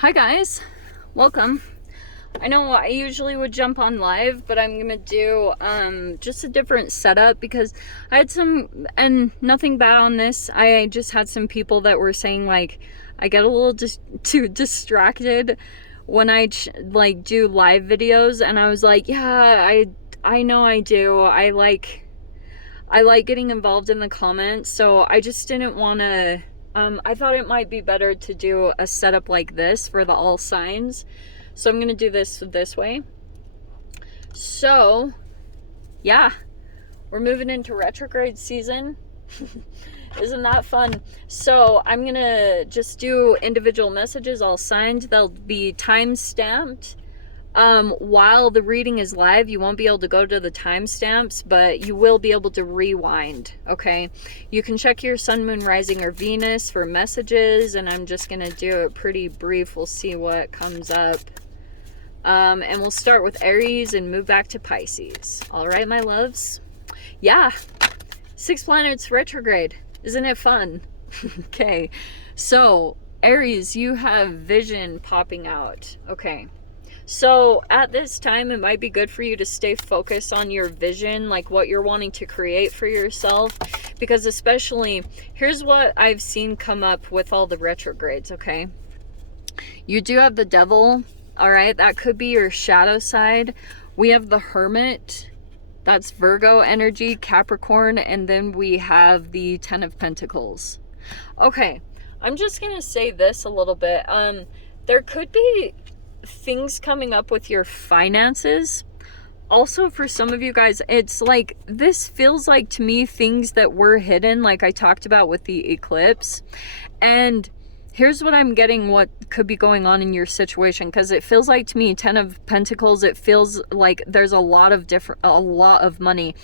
Hi guys, welcome. I know I usually would jump on live, but I'm gonna do just a different setup because I had some, and nothing bad on this, I just had some people that were saying like I get a little too distracted when I like do live videos, and I was like, yeah, I know I do. I like getting involved in the comments, so I just didn't want to. I thought it might be better to do a setup like this for the all signs. So I'm going to do this way. So, yeah, we're moving into retrograde season. Isn't that fun? So I'm going to just do individual messages, all signed. They'll be time stamped. While the reading is live, you won't be able to go to the timestamps, but you will be able to rewind, okay? You can check your sun, moon, rising, or Venus for messages, and I'm just going to do it pretty brief. We'll see what comes up. And we'll start with Aries and move back to Pisces. All right, my loves? Yeah, 6 planets retrograde. Isn't it fun? Okay, so Aries, you have vision popping out. Okay. So at this time, it might be good for you to stay focused on your vision, like what you're wanting to create for yourself, because especially, here's what I've seen come up with all the retrogrades, okay? You do have the devil, all right? That could be your shadow side. We have the hermit, that's Virgo energy, Capricorn, and then we have the 10 of Pentacles. Okay, I'm just gonna say this a little bit. There could be things coming up with your finances. Also, for some of you guys, it's like, this feels like to me things that were hidden, like I talked about with the eclipse. And here's what I'm getting, what could be going on in your situation, because it feels like to me, 10 of Pentacles, it feels like there's a lot of money,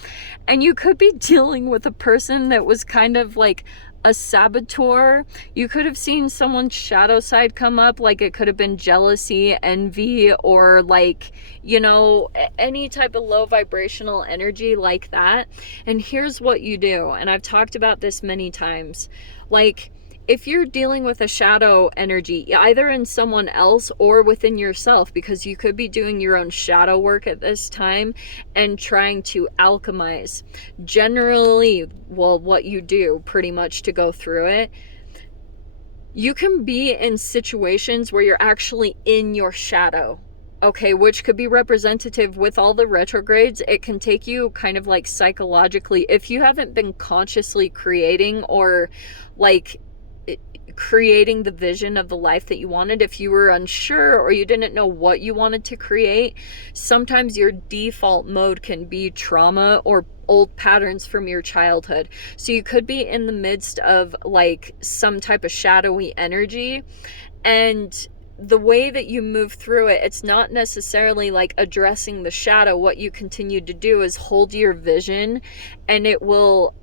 and you could be dealing with a person that was kind of like a saboteur. You could have seen someone's shadow side come up, like it could have been jealousy, envy, or like, you know, any type of low vibrational energy like that. And here's what you do, and I've talked about this many times, like, if you're dealing with a shadow energy, either in someone else or within yourself, because you could be doing your own shadow work at this time and trying to alchemize. Generally, well, what you do pretty much to go through it, you can be in situations where you're actually in your shadow. Okay, which could be representative with all the retrogrades. It can take you kind of like psychologically, if you haven't been consciously creating or like creating the vision of the life that you wanted, if you were unsure or you didn't know what you wanted to create, sometimes your default mode can be trauma or old patterns from your childhood. So you could be in the midst of like some type of shadowy energy, and the way that you move through it, it's not necessarily like addressing the shadow. What you continue to do is hold your vision, and it will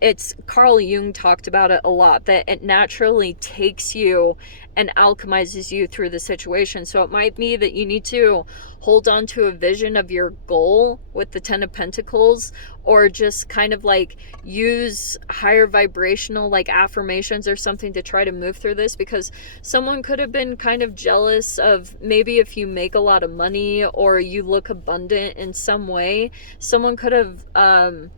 it's Carl Jung talked about it a lot, that it naturally takes you and alchemizes you through the situation. So it might be that you need to hold on to a vision of your goal with the 10 of Pentacles, or just kind of like use higher vibrational like affirmations or something to try to move through this, because someone could have been kind of jealous of maybe if you make a lot of money or you look abundant in some way. Someone could have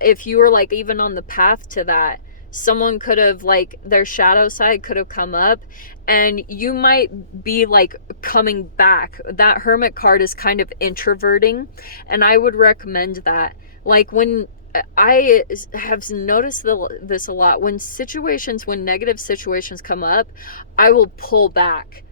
if you were like even on the path to that, someone could have like their shadow side could have come up, and you might be like coming back. That hermit card is kind of introverting, and I would recommend that. Like, when I have noticed this a lot, when negative situations come up, I will pull back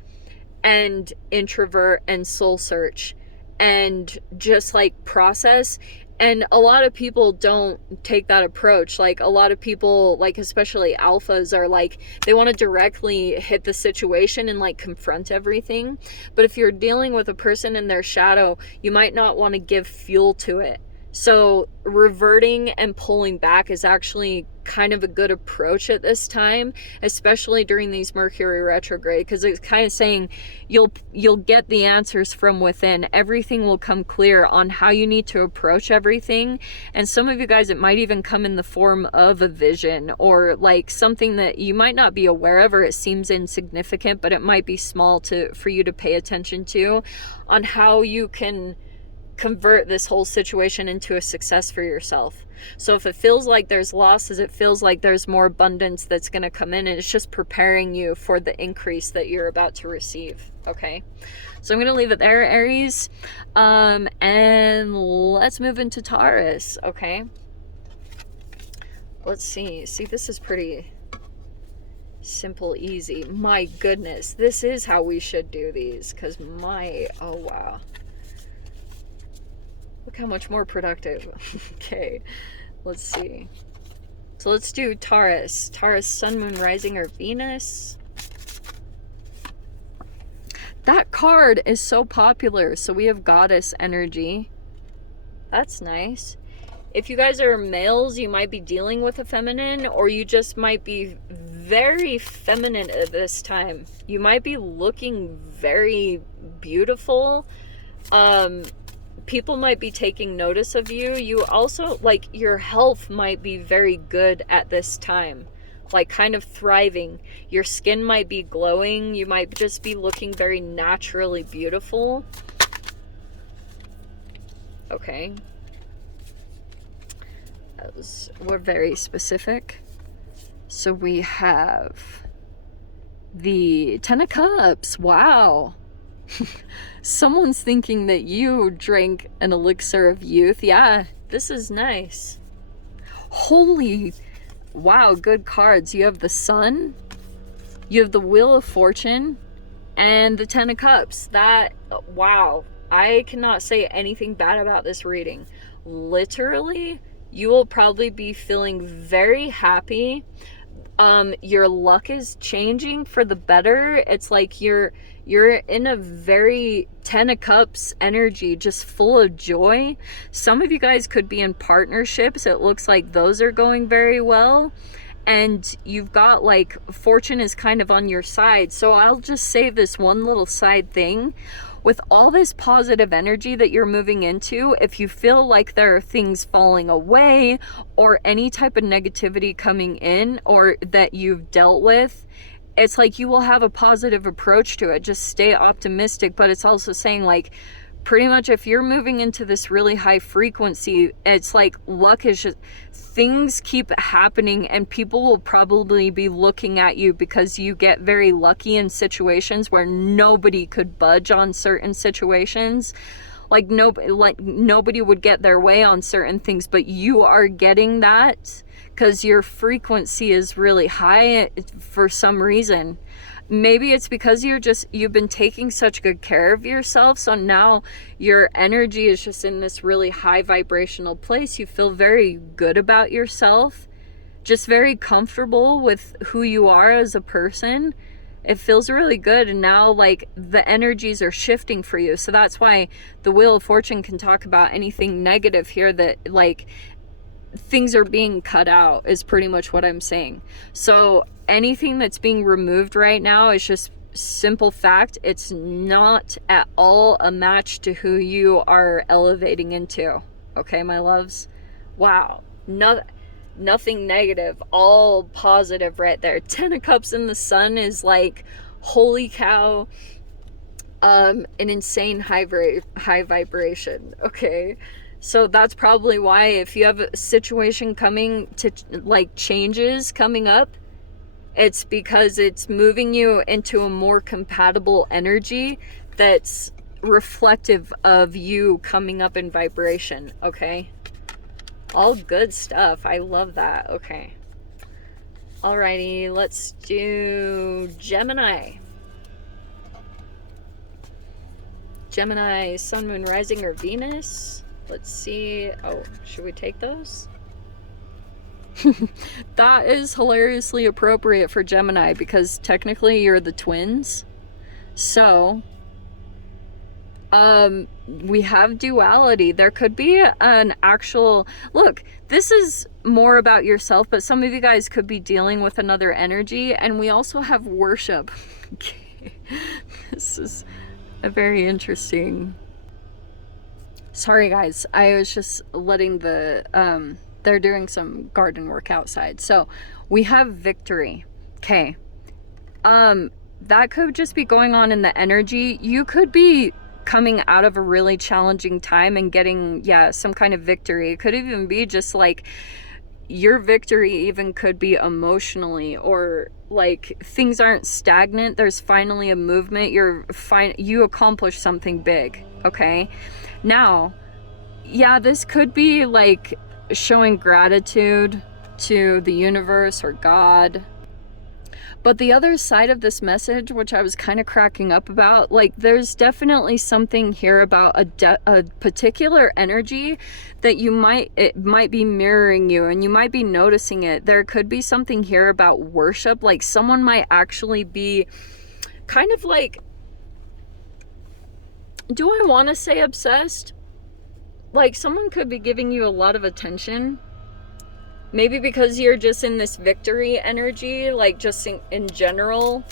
and introvert and soul search and just like process. And a lot of people don't take that approach. Like, a lot of people, like especially alphas, are like, they want to directly hit the situation and like confront everything. But if you're dealing with a person in their shadow, you might not want to give fuel to it. So reverting and pulling back is actually kind of a good approach at this time, especially during these Mercury retrograde, because it's kind of saying you'll get the answers from within. Everything will come clear on how you need to approach everything. And some of you guys, it might even come in the form of a vision, or like something that you might not be aware of, or it seems insignificant, but it might be small for you to pay attention to, on how you can convert this whole situation into a success for yourself. So if it feels like there's losses, it feels like there's more abundance that's going to come in, and it's just preparing you for the increase that you're about to receive. Okay, so I'm going to leave it there, Aries, and let's move into Taurus. Okay, let's see, this is pretty simple, easy. My goodness, this is how we should do these, because oh wow, look how much more productive. Okay, let's see. So let's do Taurus. Taurus, sun, moon, rising, or Venus. That card is so popular. So we have goddess energy. That's nice. If you guys are males, you might be dealing with a feminine, or you just might be very feminine at this time. You might be looking very beautiful. People might be taking notice of you. You also, like, your health might be very good at this time, like kind of thriving. Your skin might be glowing. You might just be looking very naturally beautiful. Okay. We're very specific. So we have the Ten of Cups. Wow. Someone's thinking that you drank an elixir of youth. Yeah, this is nice. Holy, wow, good cards. You have the Sun, you have the Wheel of Fortune, and the Ten of Cups. That, wow, I cannot say anything bad about this reading. Literally, you will probably be feeling very happy. Your luck is changing for the better. It's like you're in a very Ten of Cups energy, just full of joy. Some of you guys could be in partnerships. It looks like those are going very well. And you've got, like, fortune is kind of on your side. So I'll just say this one little side thing. With all this positive energy that you're moving into, if you feel like there are things falling away or any type of negativity coming in or that you've dealt with, it's like you will have a positive approach to it. Just stay optimistic. But it's also saying, like, pretty much if you're moving into this really high frequency, it's like luck is just, things keep happening, and people will probably be looking at you because you get very lucky in situations where nobody could budge on certain situations. Like nobody would get their way on certain things, but you are getting that because your frequency is really high for some reason. Maybe it's because you've been taking such good care of yourself, so now your energy is just in this really high vibrational place. You feel very good about yourself, just very comfortable with who you are as a person. It feels really good, and now, like, the energies are shifting for you. So that's why the Wheel of Fortune can talk about anything negative here, that, like, things are being cut out, is pretty much what I'm saying. So anything that's being removed right now is just simple fact. It's not at all a match to who you are elevating into. Okay, my loves? Wow. Nothing negative, all positive right there. Ten of Cups in the Sun is like, holy cow, an insane high vibration. Okay, so that's probably why, if you have a situation coming to, like, changes coming up, it's because it's moving you into a more compatible energy that's reflective of you coming up in vibration. Okay, all good stuff. I love that. Okay, alrighty, let's do Gemini. Gemini, sun, moon, rising, or Venus. Let's see. Oh, should we take those? That is hilariously appropriate for Gemini because technically you're the twins. So We have duality. There could be an actual, look, this is more about yourself, but some of you guys could be dealing with another energy. And we also have worship. Okay. This is a very interesting. Sorry guys, I was just letting the they're doing some garden work outside. So we have victory. Okay. That could just be going on in the energy. You could be coming out of a really challenging time and getting, yeah, some kind of victory. It could even be just like your victory even could be emotionally, or like things aren't stagnant. There's finally a movement. You accomplish something big. Okay. Now, yeah, this could be like showing gratitude to the universe or God. But the other side of this message, which I was kind of cracking up about, like there's definitely something here about a particular energy that it might be mirroring you, and you might be noticing it. There could be something here about worship, like someone might actually be kind of like, do I want to say obsessed? Like someone could be giving you a lot of attention. Maybe because you're just in this victory energy, like just in general,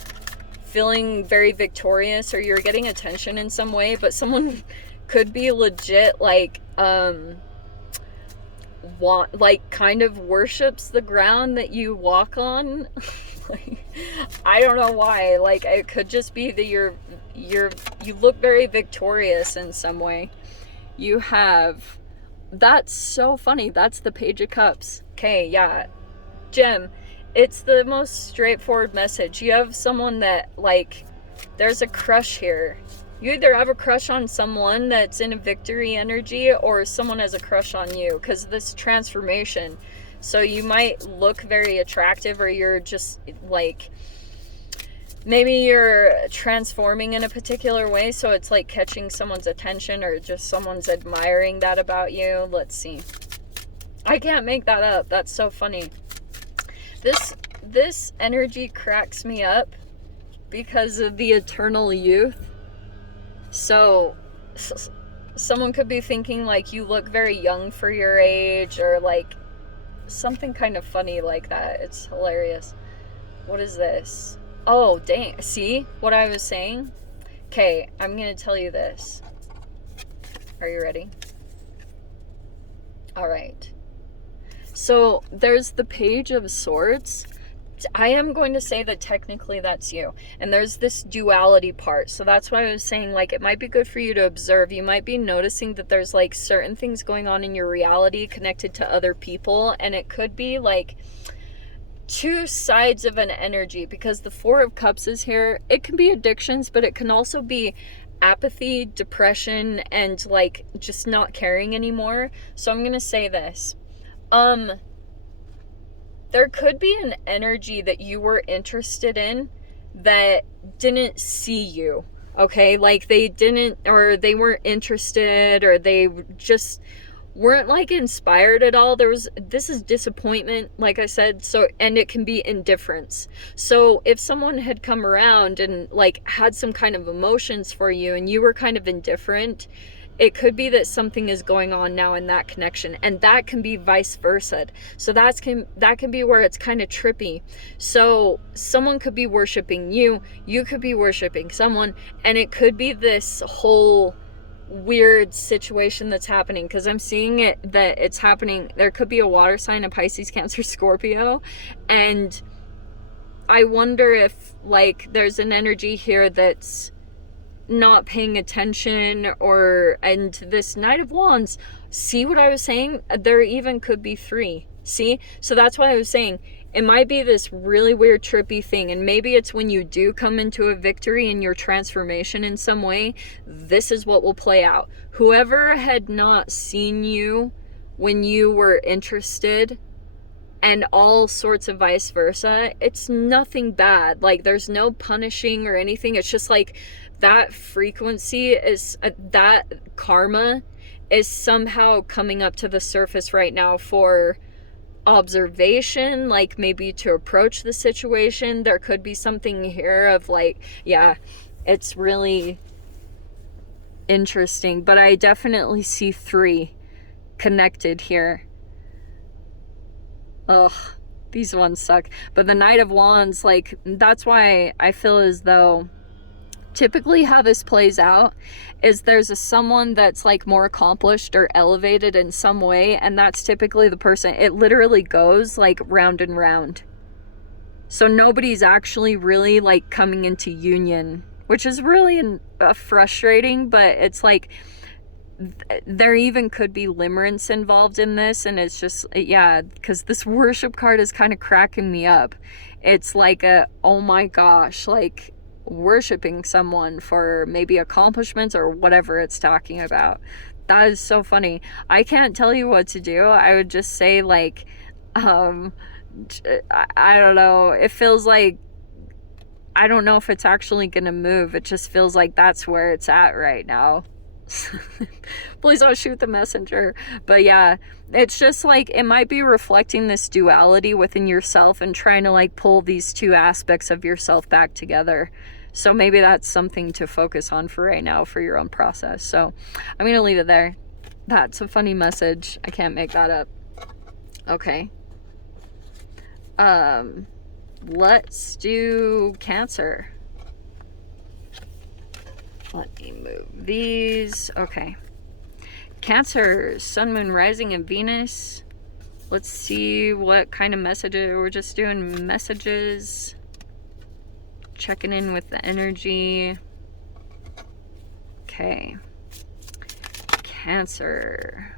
feeling very victorious, or you're getting attention in some way. But someone could be legit like, kind of worships the ground that you walk on. Like, I don't know why. Like it could just be that you look very victorious in some way. You have, that's so funny. That's the Page of Cups. Okay, yeah. Gem, it's the most straightforward message. You have someone that, like, there's a crush here. You either have a crush on someone that's in a victory energy, or someone has a crush on you, because of this transformation. So you might look very attractive, or you're just, like, maybe you're transforming in a particular way, so it's like catching someone's attention, or just someone's admiring that about you. Let's see. I can't make that up. That's so funny. This energy cracks me up because of the eternal youth. So someone could be thinking like you look very young for your age, or like something kind of funny like that. It's hilarious. What is this? Oh, dang. See what I was saying? Okay, I'm going to tell you this. Are you ready? All right. So there's the Page of Swords. I am going to say that technically that's you. And there's this duality part. So that's why I was saying, like, it might be good for you to observe. You might be noticing that there's like certain things going on in your reality connected to other people. And it could be like two sides of an energy, because the Four of Cups is here. It can be addictions, but it can also be apathy, depression, and like just not caring anymore. So I'm going to say this. There could be an energy that you were interested in that didn't see you, okay? Like they didn't, or they weren't interested, or they just weren't like inspired at all. This is disappointment, like I said. So, and it can be indifference. So if someone had come around and like had some kind of emotions for you, and you were kind of indifferent, it could be that something is going on now in that connection, and that can be vice versa. So that can be where it's kind of trippy. So someone could be worshiping you, you could be worshiping someone, and it could be this whole weird situation that's happening, because I'm seeing it that it's happening. There could be a water sign, a Pisces, Cancer, Scorpio, and I wonder if like there's an energy here that's not paying attention, and this Knight of Wands, see what I was saying? There even could be three. See? So that's why I was saying it might be this really weird trippy thing, and maybe it's when you do come into a victory in your transformation in some way, this is what will play out. Whoever had not seen you when you were interested, and all sorts of vice versa, it's nothing bad. Like there's no punishing or anything. It's just like that frequency is, that karma is somehow coming up to the surface right now for observation, like maybe to approach the situation. There could be something here of like, yeah, it's really, interesting, but I definitely see 3 connected here. Ugh, these ones suck. But the Knight of Wands, like, that's why I feel as though typically how this plays out is there's someone that's like more accomplished or elevated in some way, and that's typically the person. It literally goes like round and round. So nobody's actually really like coming into union, which is really frustrating, but it's like there even could be limerence involved in this, and it's just, yeah, because this worship card is kind of cracking me up. It's like oh my gosh, like worshiping someone for maybe accomplishments or whatever it's talking about. That is so funny. I can't tell you what to do. I would just say like, I don't know. It feels like, I don't know if it's actually gonna move. It just feels like that's where it's at right now. Please don't shoot the messenger. But yeah, it's just like it might be reflecting this duality within yourself and trying to like pull these 2 aspects of yourself back together. So maybe that's something to focus on for right now for your own process. So I'm gonna leave it there. That's a funny message. I can't make that up. Okay. Let's do Cancer. Let me move these. Okay. Cancer, Sun, Moon, Rising, and Venus. Let's see what kind of messages. We're just doing messages. Checking in with the energy. Okay. Cancer.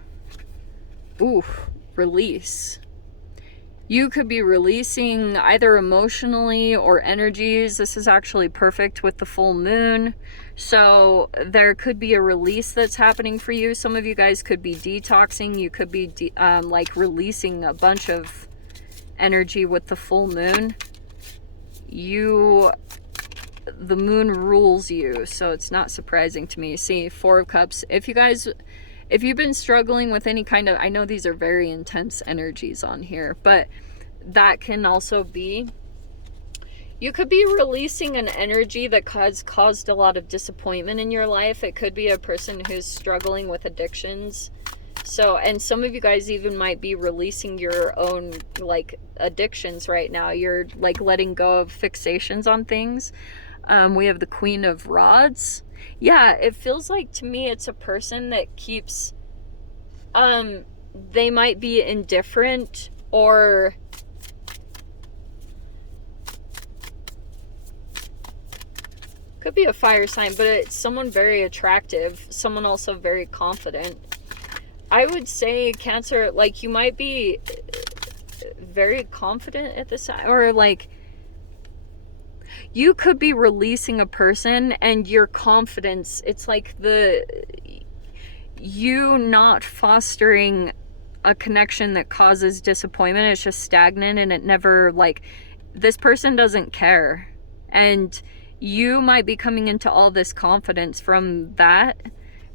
Ooh, release. You could be releasing either emotionally or energies. This is actually perfect with the full moon. So there could be a release that's happening for you. Some of you guys could be detoxing. You could be like releasing a bunch of energy with the full moon. The moon rules you, so it's not surprising to me. See, 4 of Cups. If you've been struggling with any kind of, I know these are very intense energies on here, but that can also be, you could be releasing an energy that caused a lot of disappointment in your life. It could be a person who's struggling with addictions. So, and some of you guys even might be releasing your own like addictions right now. You're like letting go of fixations on things. We have the Queen of Rods. Yeah, it feels like to me it's a person that keeps, they might be indifferent, or could be a fire sign, but it's someone very attractive, someone also very confident. I would say Cancer, like, you might be very confident at this time, or like you could be releasing a person and your confidence, it's like you not fostering a connection that causes disappointment. It's just stagnant, and it never, like, this person doesn't care, and you might be coming into all this confidence from that.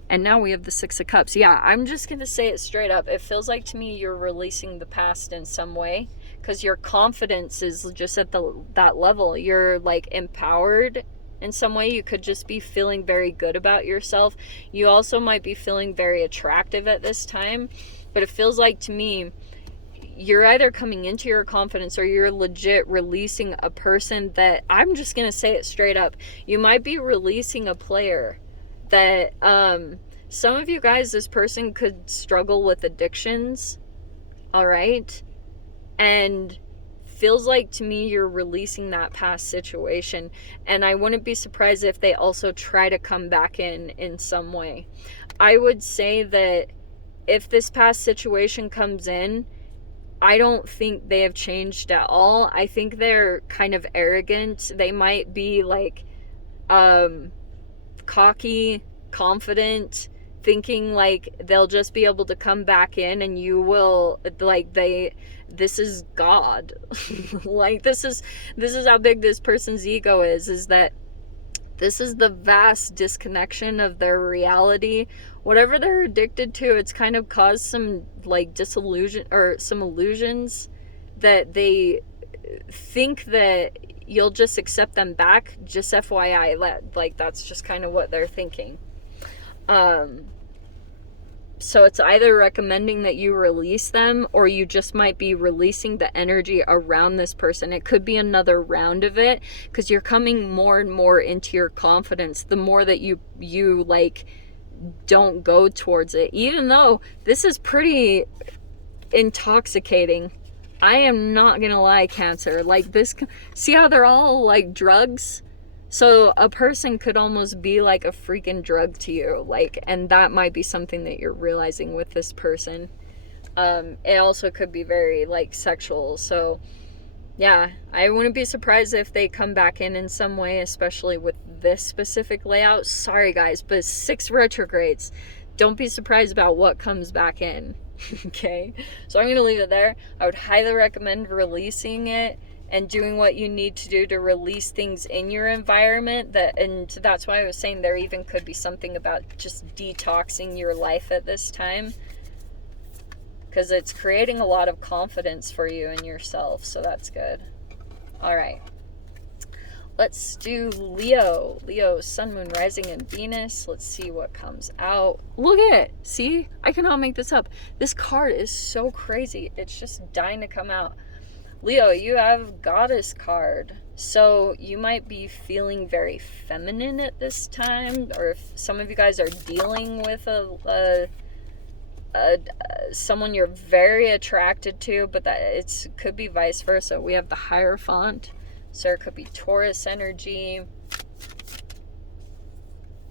And now we have the 6 of Cups. Yeah, I'm just gonna say it straight up. It feels like to me you're releasing the past in some way, because your confidence is just at that level. You're like empowered in some way. You could just be feeling very good about yourself. You also might be feeling very attractive at this time, but it feels like to me you're either coming into your confidence or you're legit releasing a person that, I'm just gonna say it straight up, you might be releasing a player that some of you guys, this person could struggle with addictions, all right, and feels like to me you're releasing that past situation, and I wouldn't be surprised if they also try to come back in some way. I would say that if this past situation comes in, I don't think they have changed at all. I think they're kind of arrogant. They might be like cocky, confident, thinking like they'll just be able to come back in and you will, like, this is God. Like, this is how big this person's ego is that this is the vast disconnection of their reality. Whatever they're addicted to, it's kind of caused some like disillusion or some illusions that they think that you'll just accept them back. Just FYI, like, that's just kind of what they're thinking. So it's either recommending that you release them, or you just might be releasing the energy around this person. It could be another round of it, because you're coming more and more into your confidence the more that you like don't go towards it, even though this is pretty intoxicating. I am not gonna lie, Cancer. Like this, see how they're all like drugs? So a person could almost be like a freaking drug to you, like, and that might be something that you're realizing with this person. It also could be very like sexual. So yeah, I wouldn't be surprised if they come back in some way, especially with this specific layout. Sorry guys, but 6 retrogrades. Don't be surprised about what comes back in. Okay, so I'm gonna leave it there. I would highly recommend releasing it and doing what you need to do to release things in your environment. And that's why I was saying there even could be something about just detoxing your life at this time, because it's creating a lot of confidence for you in yourself, so that's good. All right, let's do Leo. Leo, Sun, Moon, Rising, and Venus. Let's see what comes out. Look at it. See? I cannot make this up. This card is so crazy. It's just dying to come out. Leo, you have Goddess card. So you might be feeling very feminine at this time, or if some of you guys are dealing with someone you're very attracted to, but that it could be vice versa. We have the Hierophant. So it could be Taurus energy.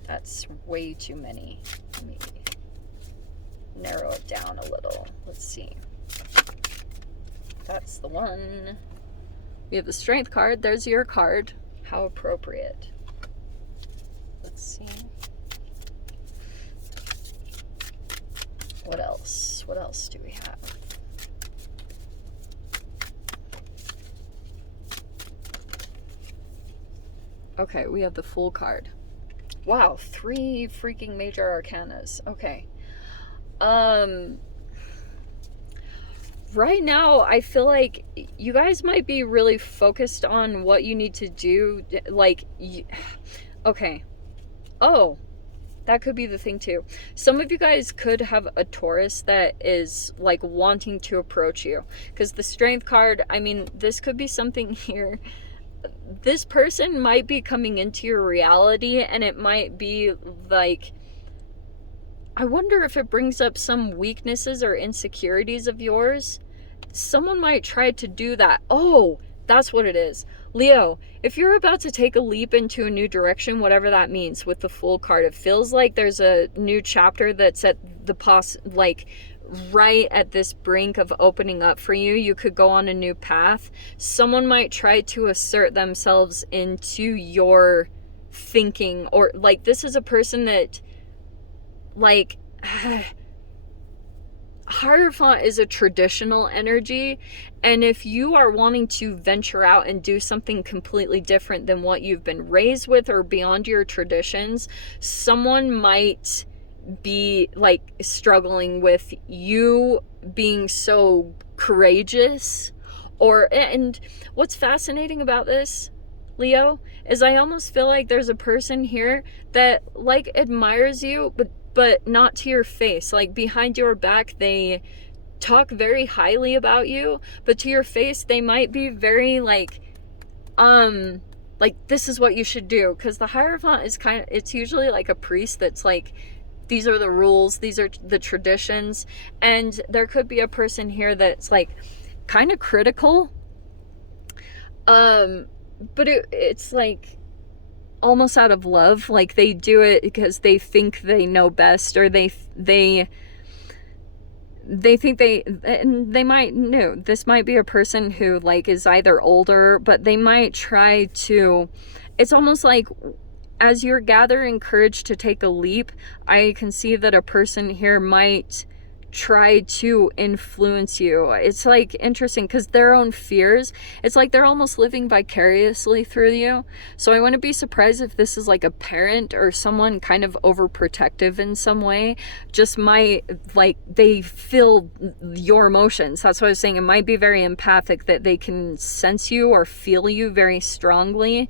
That's way too many. Let me narrow it down a little. Let's see. That's the one. We have the Strength card. There's your card. How appropriate. Let's see. What else? What else do we have? Okay, we have the Fool card. Wow, 3 freaking major arcanas. Okay. Right now, I feel like you guys might be really focused on what you need to do. Like, okay. Oh, that could be the thing too. Some of you guys could have a Taurus that is like wanting to approach you. Because the Strength card, I mean, this could be something here. This person might be coming into your reality, and it might be like, I wonder if it brings up some weaknesses or insecurities of yours. Someone might try to do that. Oh, that's what it is. Leo, if you're about to take a leap into a new direction, whatever that means with the Fool card, it feels like there's a new chapter that's at the like right at this brink of opening up for you. You could go on a new path. Someone might try to assert themselves into your thinking, or like this is a person that like Hierophant is a traditional energy, and if you are wanting to venture out and do something completely different than what you've been raised with or beyond your traditions, someone might be like struggling with you being so courageous. And what's fascinating about this, Leo, is I almost feel like there's a person here that like admires you, but not to your face. Like behind your back, they talk very highly about you, but to your face, they might be very like this is what you should do. Because the Hierophant is it's usually like a priest that's like, these are the rules, these are the traditions. And there could be a person here that's like kind of critical. But it's like almost out of love. Like they do it because they think they know best, or they think they might know. This might be a person who like is either older, but they might try to, it's almost like as you're gathering courage to take a leap, I can see that a person here might try to influence you. It's like interesting because their own fears, it's like they're almost living vicariously through you. So I wouldn't be surprised if this is like a parent or someone kind of overprotective in some way. Just might like they feel your emotions. That's what I was saying. It might be very empathic, that they can sense you or feel you very strongly.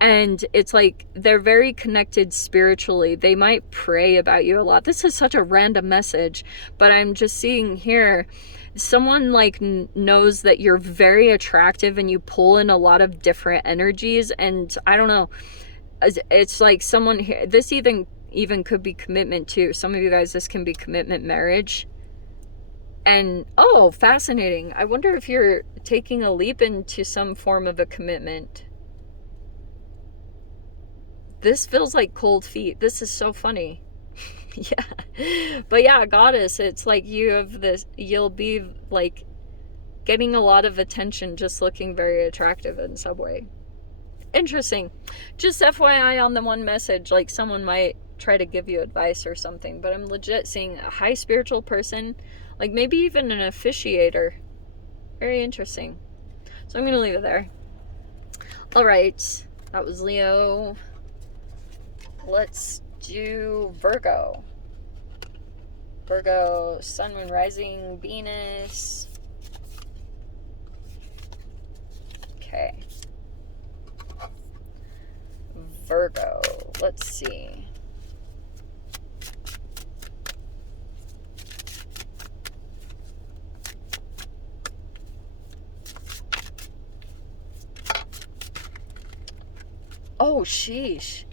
And it's like they're very connected spiritually. They might pray about you a lot. This is such a random message, but I'm just seeing here someone like knows that you're very attractive and you pull in a lot of different energies. And I don't know, it's like someone here, this even could be commitment too. Some of you guys, this can be commitment marriage. And oh, fascinating. I wonder if you're taking a leap into some form of a commitment. This feels like cold feet. This is so funny. Yeah. But yeah, goddess, it's like you have this, you'll be like getting a lot of attention just looking very attractive in some way. Interesting. Just FYI on the one message, like someone might try to give you advice or something, but I'm legit seeing a high spiritual person, like maybe even an officiator. Very interesting. So I'm going to leave it there. All right. That was Leo. Let's do Virgo. Virgo, Sun, Moon, Rising, Venus. Okay. Virgo, let's see. Oh, sheesh.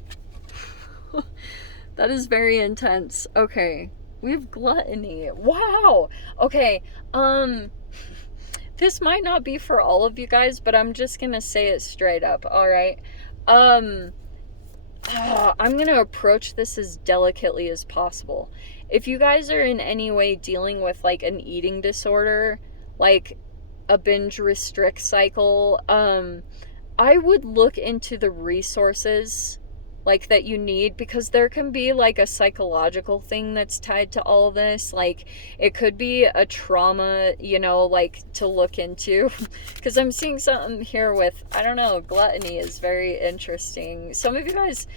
That is very intense. Okay. We have gluttony. Wow. Okay. This might not be for all of you guys, but I'm just gonna say it straight up. All right. I'm gonna approach this as delicately as possible. If you guys are in any way dealing with like an eating disorder, like a binge restrict cycle, I would look into the resources like that you need, because there can be like a psychological thing that's tied to all this. Like it could be a trauma, you know, like to look into, because I'm seeing something here with, I don't know, gluttony is very interesting. Some of you guys,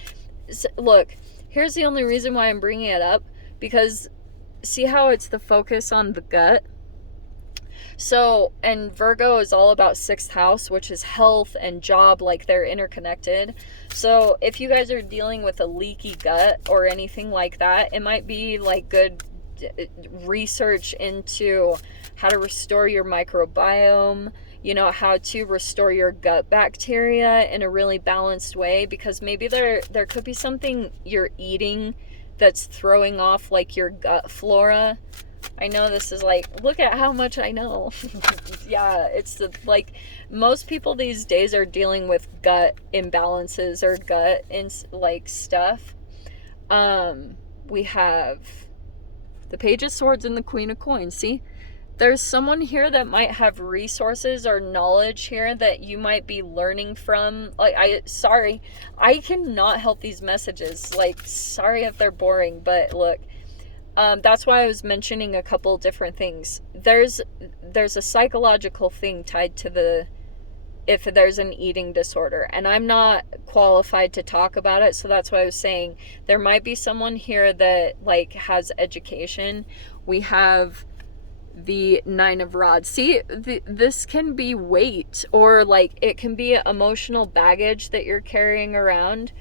look, here's the only reason why I'm bringing it up, because see how it's the focus on the gut. So, and Virgo is all about 6th house, which is health and job, like they're interconnected. So if you guys are dealing with a leaky gut or anything like that, it might be like good research into how to restore your microbiome, you know, how to restore your gut bacteria in a really balanced way, because maybe there could be something you're eating that's throwing off like your gut flora. I know this is like, look at how much I know. Yeah, it's like most people these days are dealing with gut imbalances or gut like stuff. We have the Page of Swords and the Queen of Coins. See, there's someone here that might have resources or knowledge here that you might be learning from. Like, sorry, I cannot help these messages. Like, sorry if they're boring, but look. That's why I was mentioning a couple different things. There's a psychological thing tied to if there's an eating disorder, and I'm not qualified to talk about it, so that's why I was saying there might be someone here that like has education. We have the 9 of Rods. See, this can be weight, or like it can be emotional baggage that you're carrying around.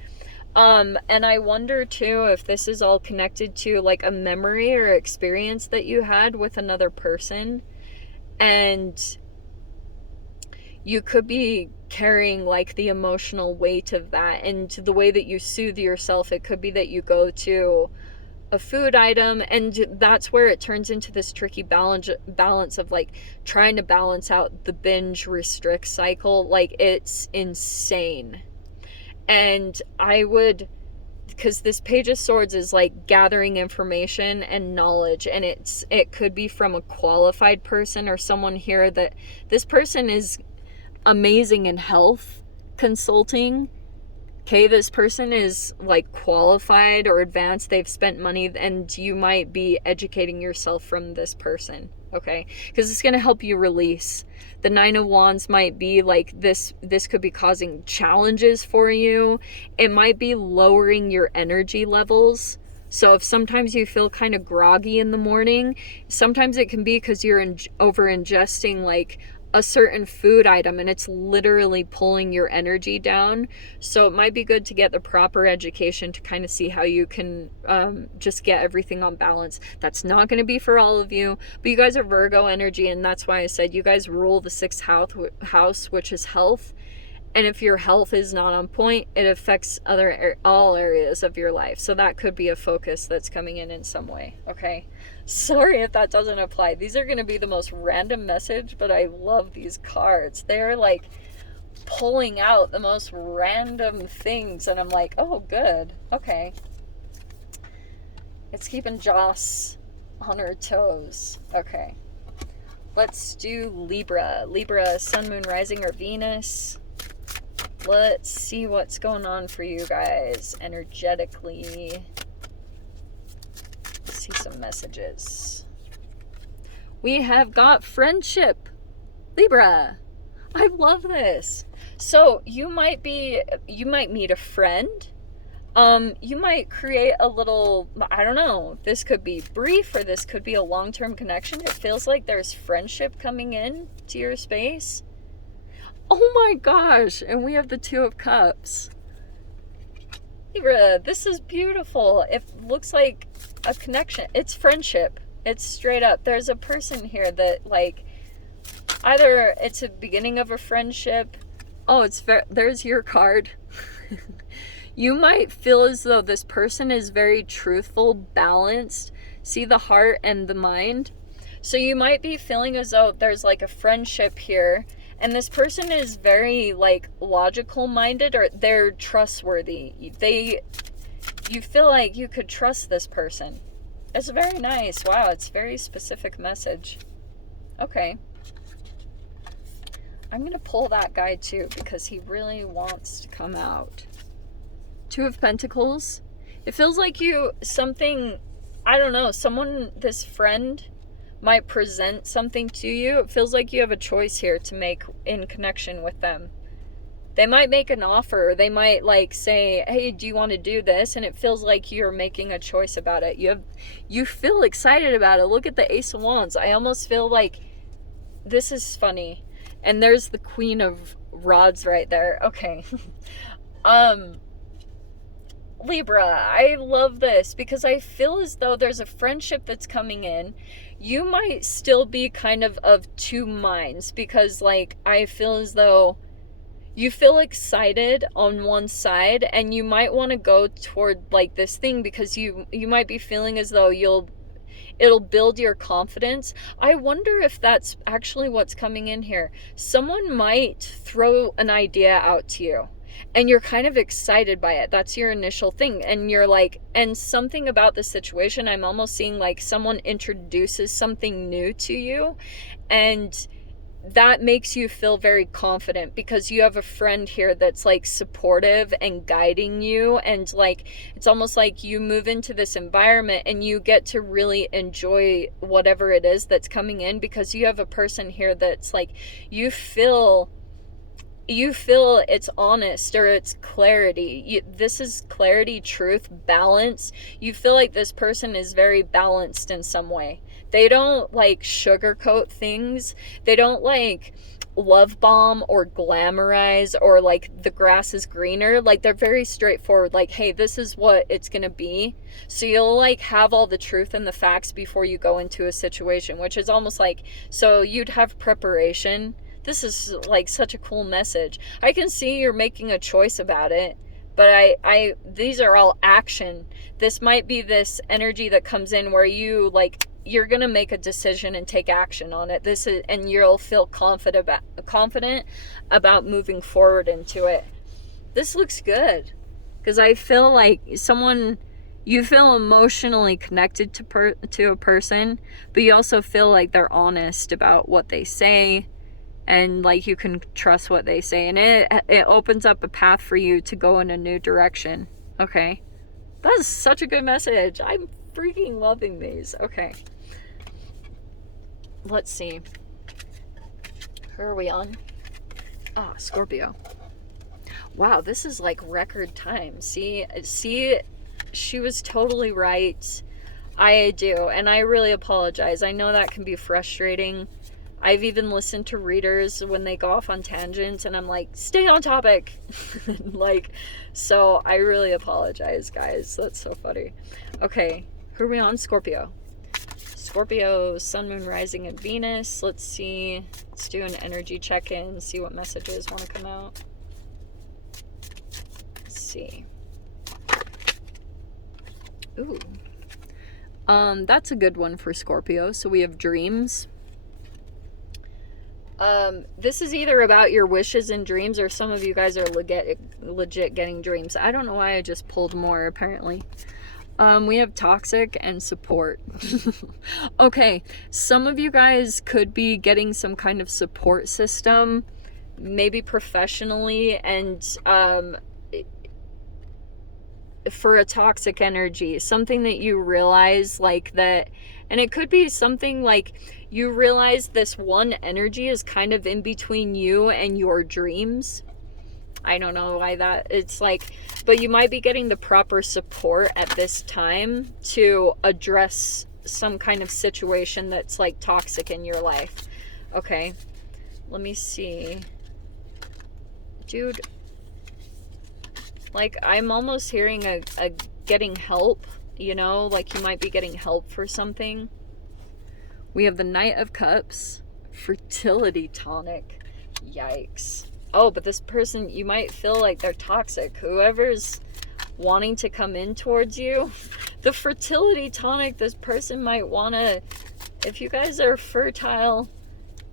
And I wonder too if this is all connected to like a memory or experience that you had with another person, and you could be carrying like the emotional weight of that. And the way that you soothe yourself, it could be that you go to a food item, and that's where it turns into this tricky balance of like trying to balance out the binge restrict cycle. Like it's insane. And I would, because this Page of Swords is like gathering information and knowledge, and it could be from a qualified person or someone here that this person is amazing in health consulting. Okay, this person is like qualified or advanced, they've spent money, and you might be educating yourself from this person. Okay, because it's going to help you release. The 9 of Wands might be like this could be causing challenges for you. It might be lowering your energy levels. So if sometimes you feel kind of groggy in the morning, sometimes it can be because you're over ingesting like a certain food item and it's literally pulling your energy down. So it might be good to get the proper education to kind of see how you can just get everything on balance. That's not going to be for all of you, but you guys are Virgo energy, and that's why I said you guys rule the 6th house, which is health. And if your health is not on point, it affects all areas of your life. So that could be a focus that's coming in some way. Okay. Sorry if that doesn't apply. These are going to be the most random message, but I love these cards. They're like pulling out the most random things. And I'm like, oh, good. Okay. It's keeping Joss on her toes. Okay. Let's do Libra. Libra, Sun, Moon, Rising, or Venus. Let's see what's going on for you guys energetically. Let's see some messages. We have got friendship. Libra. I love this. So you might meet a friend. You might create a little, I don't know, this could be brief or this could be a long-term connection. It feels like there's friendship coming in to your space. Oh my gosh, and we have the 2 of Cups. Libra, this is beautiful. It looks like a connection. It's friendship. It's straight up. There's a person here that, like, either it's a beginning of a friendship. Oh, there's your card. You might feel as though this person is very truthful, balanced. See the heart and the mind? So you might be feeling as though there's like a friendship here. And this person is very, like, logical minded, or they're trustworthy. You feel like you could trust this person. It's very nice. Wow, it's a very specific message. Okay. I'm going to pull that guy too, because he really wants to come out. 2 of Pentacles. It feels like I don't know, this friend might present something to you. It feels like you have a choice here to make in connection with them. They might make an offer. They might like say, hey, do you want to do this? And it feels like you're making a choice about it. You feel excited about it. Look at the Ace of Wands. I almost feel like this is funny. And there's the Queen of Rods right there. Okay. Libra, I love this because I feel as though there's a friendship that's coming in. You might still be kind of 2 minds because, like, I feel as though you feel excited on one side and you might want to go toward, like, this thing because you might be feeling as though it'll build your confidence. I wonder if that's actually what's coming in here. Someone might throw an idea out to you and you're kind of excited by it. That's your initial thing. And you're like, and something about the situation, I'm almost seeing like someone introduces something new to you, and that makes you feel very confident because you have a friend here that's like supportive and guiding you. And like, it's almost like you move into this environment and you get to really enjoy whatever it is that's coming in because you have a person here that's like, you feel it's honest or it's clarity. This is clarity, truth, balance. You feel like this person is very balanced in some way. They don't like sugarcoat things. They don't like love bomb or glamorize or like the grass is greener. Like they're very straightforward. Like, hey, this is what it's going to be. So you'll like have all the truth and the facts before you go into a situation, which is almost like, so you'd have preparation. This is like such a cool message. I can see you're making a choice about it, but these are all action. This might be this energy that comes in where you're going to make a decision and take action on it. And you'll feel confident about moving forward into it. This looks good because I feel like you feel emotionally connected to a person, but you also feel like they're honest about what they say. And like you can trust what they say, and it opens up a path for you to go in a new direction. Okay, that's such a good message. I'm freaking loving these. Okay, let's see. Who are we on? Scorpio. Wow, this is like record time. See, she was totally right. I do, and I really apologize. I know that can be frustrating. I've even listened to readers when they go off on tangents and I'm like, stay on topic. Like, so I really apologize, guys. That's so funny. Okay, who are we on? Scorpio. Scorpio, Sun, Moon, Rising, and Venus. Let's see. Let's do an energy check-in, see what messages want to come out. Let's see. Ooh. That's a good one for Scorpio. So we have dreams. This is either about your wishes and dreams, or some of you guys are legit getting dreams. I don't know why I just pulled more, apparently. We have toxic and support. Okay, some of you guys could be getting some kind of support system, maybe professionally, and for a toxic energy, something that you realize like that, and it could be something like you realize this one energy is kind of in between you and your dreams. I don't know why that, it's like, but you might be getting the proper support at this time to address some kind of situation that's like toxic in your life. Okay, let me see. Dude, like, I'm almost hearing a getting help, you know, like you might be getting help for something. We have the Knight of Cups, fertility tonic. Yikes. Oh, but this person, you might feel like they're toxic. Whoever's wanting to come in towards you, the fertility tonic, this person might want to, if you guys are fertile,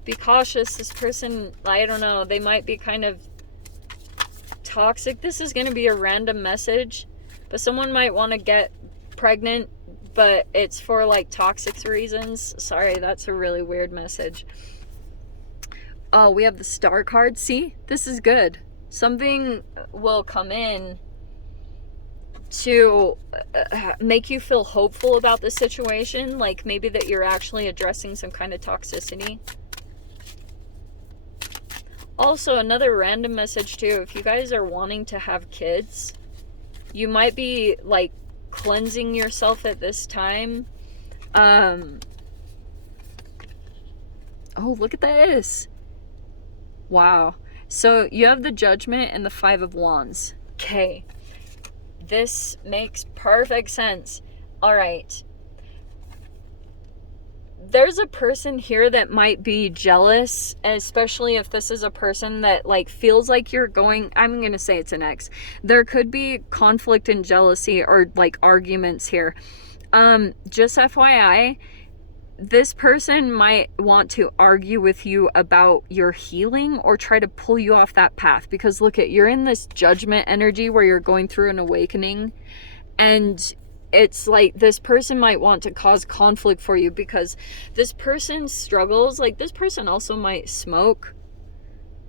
be cautious. This person, I don't know, they might be kind of toxic. This is going to be a random message, but someone might want to get pregnant, but it's for like toxic reasons. Sorry, that's a really weird message. Oh, we have the Star card. See, this is good. Something will come in to make you feel hopeful about the situation, like maybe that you're actually addressing some kind of toxicity. Also, another random message too, if you guys are wanting to have kids, you might be like cleansing yourself at this time. Oh, look at this. Wow. So you have the Judgment and the Five of Wands. Okay. This makes perfect sense. All right. There's a person here that might be jealous, especially if this is a person that like feels like you're going, I'm going to say it's an ex. There could be conflict and jealousy or like arguments here. Just FYI, this person might want to argue with you about your healing or try to pull you off that path, because look at, you're in this Judgment energy where you're going through an awakening, and it's like this person might want to cause conflict for you because this person struggles. Like, this person also might smoke,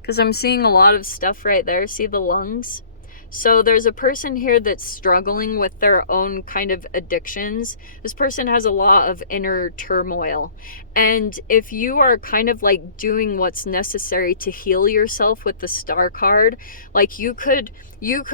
because I'm seeing a lot of stuff right there. See the lungs? So there's a person here that's struggling with their own kind of addictions. This person has a lot of inner turmoil. And if you are kind of like doing what's necessary to heal yourself with the Star card, like you could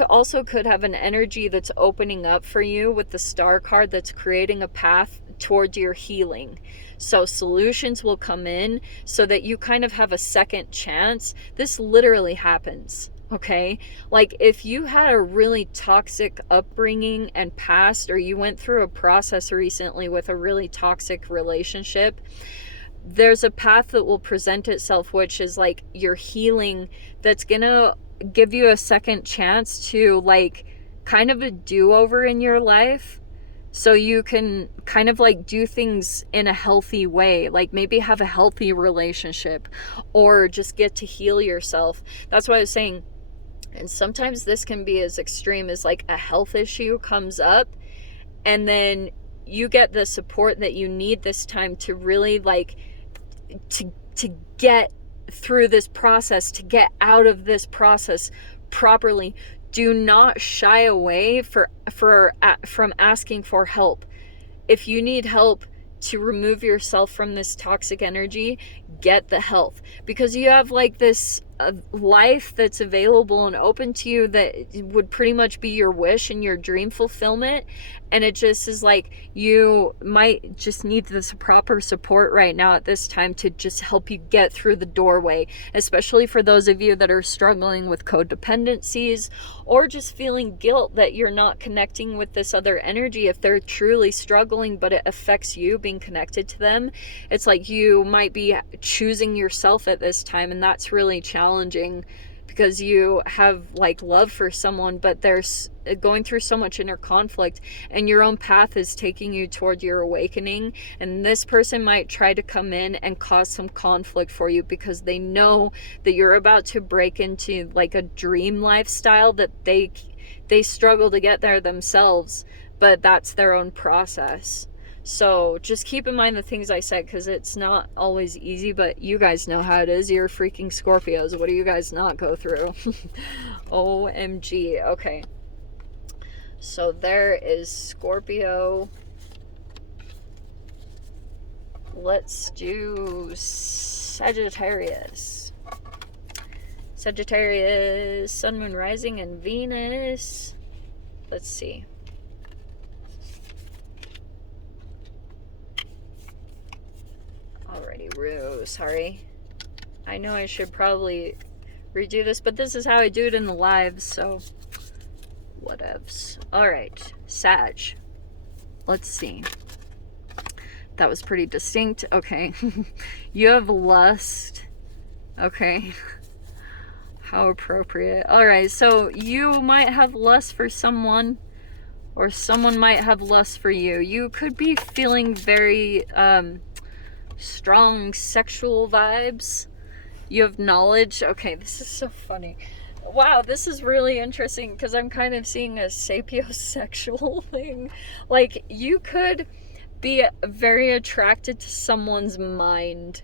also have an energy that's opening up for you with the Star card that's creating a path towards your healing. So solutions will come in so that you kind of have a second chance. This literally happens. Okay, like if you had a really toxic upbringing and past, or you went through a process recently with a really toxic relationship, there's a path that will present itself, which is like your healing, that's gonna give you a second chance to like kind of a do-over in your life, so you can kind of like do things in a healthy way, like maybe have a healthy relationship or just get to heal yourself. That's why I was saying. And sometimes this can be as extreme as like a health issue comes up, and then you get the support that you need this time to really like to get through this process, to get out of this process properly. Do not shy away from asking for help. If you need help to remove yourself from this toxic energy, get the help, because you have like this a life that's available and open to you that would pretty much be your wish and your dream fulfillment, and it just is like you might just need this proper support right now at this time to just help you get through the doorway, especially for those of you that are struggling with codependencies or just feeling guilt that you're not connecting with this other energy. If they're truly struggling but it affects you being connected to them, it's like you might be choosing yourself at this time, and that's really challenging because you have like love for someone, but there's going through so much inner conflict, and your own path is taking you toward your awakening, and this person might try to come in and cause some conflict for you because they know that you're about to break into like a dream lifestyle that they struggle to get there themselves, but that's their own process. So just keep in mind the things I said, because it's not always easy, but you guys know how it is. You're freaking Scorpios. What do you guys not go through? OMG. Okay. So there is Scorpio. Let's do Sagittarius. Sagittarius, Sun, Moon, Rising, and Venus. Let's see. Alrighty, Rue, sorry. I know I should probably redo this, but this is how I do it in the lives, so whatevs. Alright, Sag. Let's see. That was pretty distinct. Okay. You have lust. Okay. How appropriate. Alright, so you might have lust for someone, or someone might have lust for you. You could be feeling very strong sexual vibes. You have knowledge. Okay, this is so funny. Wow, this is really interesting because I'm kind of seeing a sapiosexual thing. Like, you could be very attracted to someone's mind.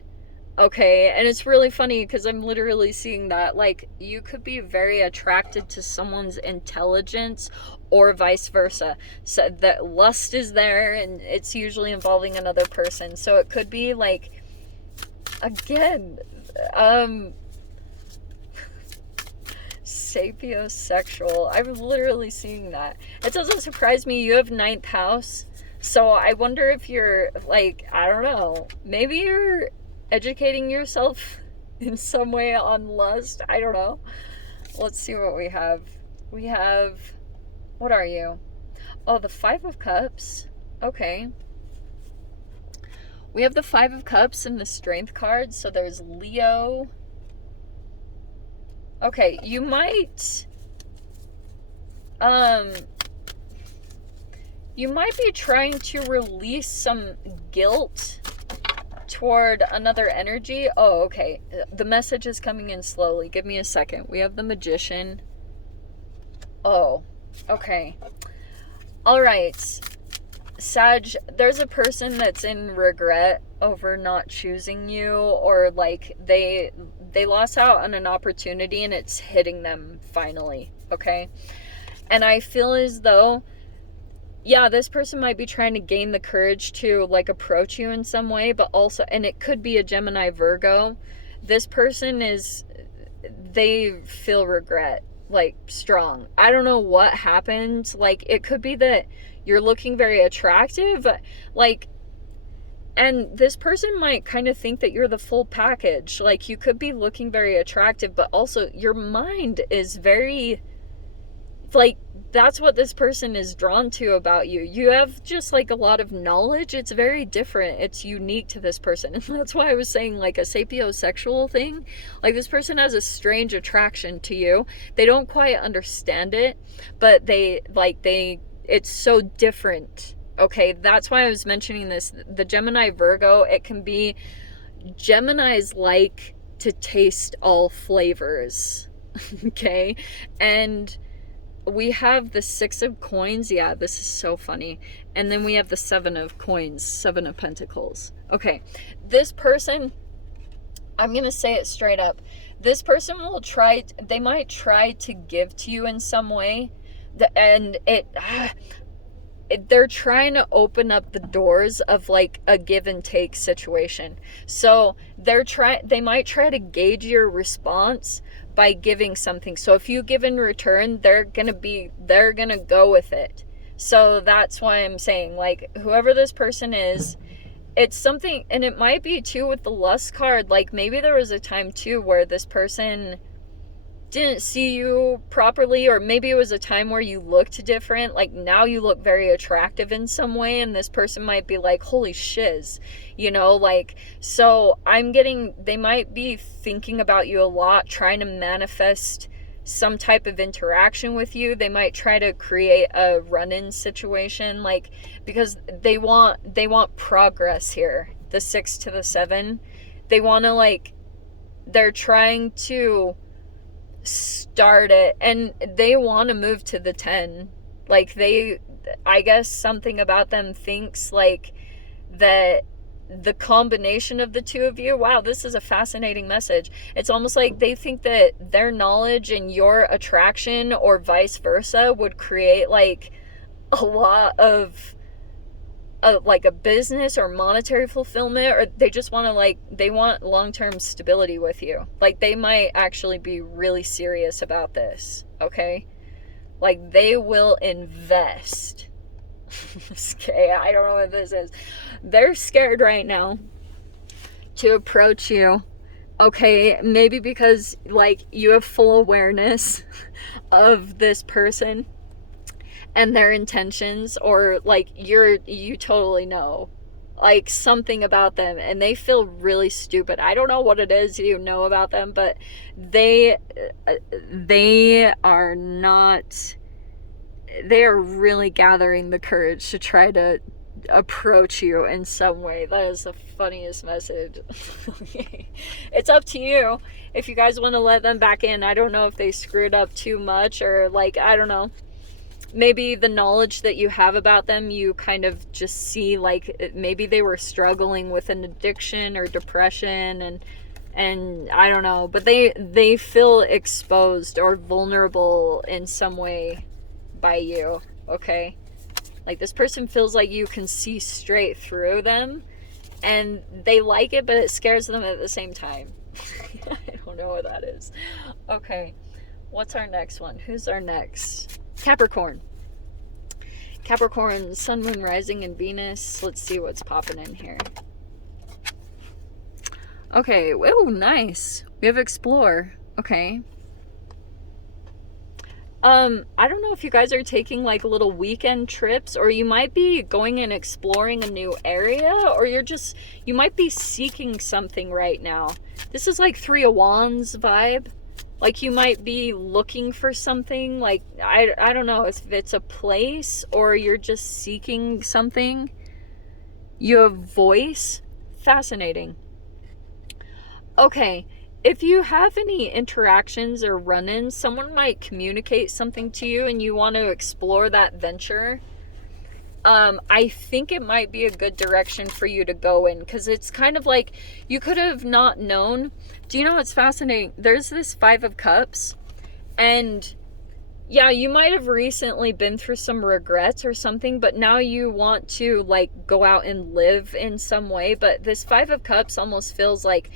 Okay, and it's really funny because I'm literally seeing that. Like, you could be very attracted to someone's intelligence or vice versa. So that lust is there, and it's usually involving another person. So it could be like, again, sapiosexual. I'm literally seeing that. It doesn't surprise me. You have 9th house. So I wonder if you're like, I don't know, maybe you're educating yourself in some way on lust. I don't know. Let's see what we have. We have, what are you? Oh, the 5 of Cups. Okay. We have the 5 of Cups and the Strength card. So there's Leo. Okay, you might be trying to release some guilt toward another energy. Oh, okay. The message is coming in slowly. Give me a second. We have the Magician. Oh, okay. All right. Sag, there's a person that's in regret over not choosing you, or like they lost out on an opportunity and it's hitting them finally, okay? And I feel as though, yeah, this person might be trying to gain the courage to like approach you in some way, but also, and it could be a Gemini, Virgo. This person they feel regret, like strong. I don't know what happened. Like, it could be that you're looking very attractive, like, and this person might kind of think that you're the full package. Like, you could be looking very attractive, but also your mind is very, like, that's what this person is drawn to about you. You have just like a lot of knowledge. It's very different. It's unique to this person. And that's why I was saying like a sapiosexual thing. Like, this person has a strange attraction to you. They don't quite understand it, but it's so different. Okay, that's why I was mentioning this. The Gemini, Virgo, it can be, Geminis like to taste all flavors. Okay, and we have the 6 of Coins. Yeah, this is so funny. And then we have the 7 of Coins, 7 of Pentacles. Okay, this person, I'm going to say it straight up. This person they might try to give to you in some way. they're trying to open up the doors of like a give and take situation. So they might try to gauge your response by giving something. So if you give in return, they're gonna go with it. So that's why I'm saying, like, whoever this person is, it's something, and it might be too with the lust card, like maybe there was a time too where this person didn't see you properly, or maybe it was a time where you looked different, like now you look very attractive in some way, and this person might be like, holy shiz, you know, like, so they might be thinking about you a lot, trying to manifest some type of interaction with you. They might try to create a run-in situation, like, because they want progress here. The 6 to the 7, they want to, like, they're trying to start it, and they want to move to the 10. Like, I guess something about them thinks like that the combination of the two of you, wow, this is a fascinating message. It's almost like they think that their knowledge and your attraction, or vice versa, would create like a lot of like a business or monetary fulfillment, or they just want to, like, they want long-term stability with you. Like, they might actually be really serious about this, okay? Like, they will invest. Okay, I don't know what this is. They're scared right now to approach you, okay? Maybe because, like, you have full awareness of this person and their intentions, or like you totally know like something about them, and they feel really stupid. I don't know what it is you know about them, but they are not, they are really gathering the courage to try to approach you in some way. That is the funniest message. It's up to you if you guys want to let them back in. I don't know if they screwed up too much, or like, I don't know, maybe the knowledge that you have about them, you kind of just see like maybe they were struggling with an addiction or depression, and I don't know, but they feel exposed or vulnerable in some way by you, okay? Like, this person feels like you can see straight through them, and they like it, but it scares them at the same time. I don't know what that is. Okay, what's our next one? Who's our next? Capricorn. Capricorn, Sun, Moon, Rising, and Venus. Let's see what's popping in here. Okay, oh, nice. We have Explore. Okay. I don't know if you guys are taking like little weekend trips, or you might be going and exploring a new area, or you might be seeking something right now. This is like 3 of Wands vibe. Like, you might be looking for something, like, I don't know if it's a place, or you're just seeking something. You have voice. Fascinating. Okay, if you have any interactions or run-ins, someone might communicate something to you and you want to explore that venture. I think it might be a good direction for you to go in, because it's kind of like you could have not known. Do you know what's fascinating? There's this 5 of Cups, and yeah, you might have recently been through some regrets or something, but now you want to like go out and live in some way. But this 5 of Cups almost feels like,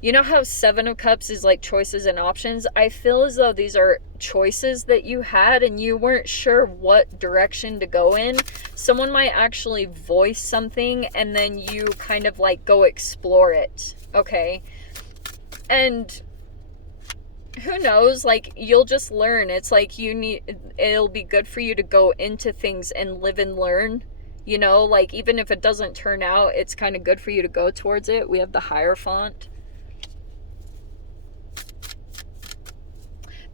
you know how 7 of Cups is like choices and options? I feel as though these are choices that you had and you weren't sure what direction to go in. Someone might actually voice something and then you kind of like go explore it, okay? And who knows, like, you'll just learn. It's like it'll be good for you to go into things and live and learn. You know, like, even if it doesn't turn out, it's kind of good for you to go towards it. We have the Hierophant.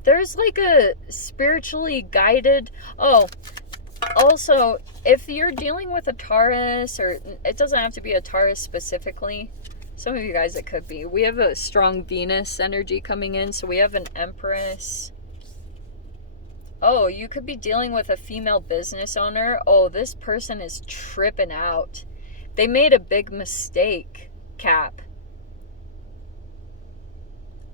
There's like a spiritually guided, also, if you're dealing with a Taurus, or it doesn't have to be a Taurus specifically, some of you guys it could be. We have a strong Venus energy coming in, so we have an Empress. Oh, you could be dealing with a female business owner. Oh, this person is tripping out. They made a big mistake, Cap.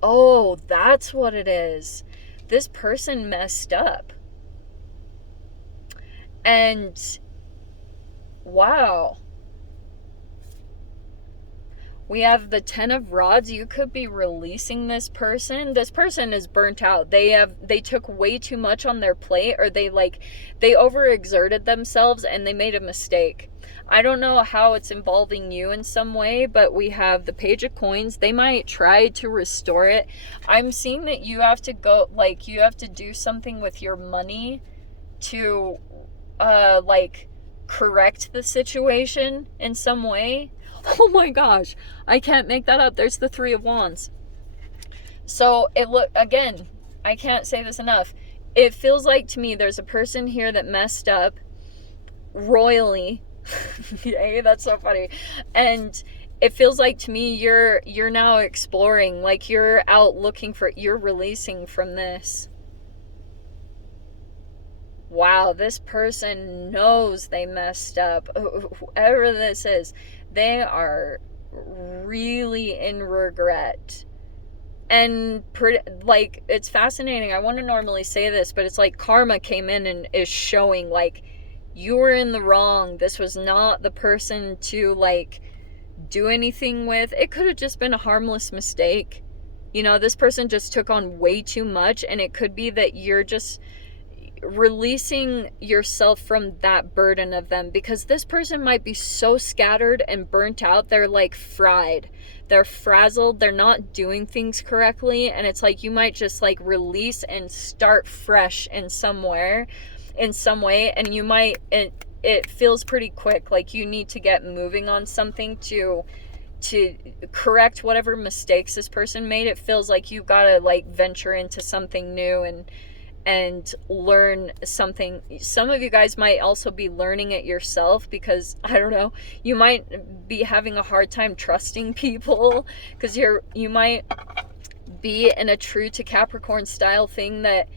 Oh, that's what it is. This person messed up. And wow. We have the 10 of Rods. You could be releasing this person. This person is burnt out. They took way too much on their plate, or they overexerted themselves and they made a mistake. I don't know how it's involving you in some way, but we have the Page of Coins. They might try to restore it. I'm seeing that you have to go, like, you have to do something with your money to correct the situation in some way. Oh my gosh, I can't make that up. There's the 3 of Wands. So again, I can't say this enough. It feels like to me there's a person here that messed up royally. Hey, that's so funny. And it feels like to me you're now exploring, like you're out looking for, you're releasing from this. Wow, this person knows they messed up. Whoever this is, they are really in regret. And it's fascinating. I want to normally say this, but it's like karma came in and is showing, like, you were in the wrong. This was not the person to, like, do anything with. It could have just been a harmless mistake. You know, this person just took on way too much, and it could be that you're just releasing yourself from that burden of them, because this person might be so scattered and burnt out, they're like fried, they're frazzled, they're not doing things correctly, and it's like you might just like release and start fresh in some way, and you might, it feels pretty quick, like you need to get moving on something to correct whatever mistakes this person made. It feels like you gotta like venture into something new and learn something. Some of you guys might also be learning it yourself, because I don't know, you might be having a hard time trusting people, because you might be in a true to Capricorn style thing that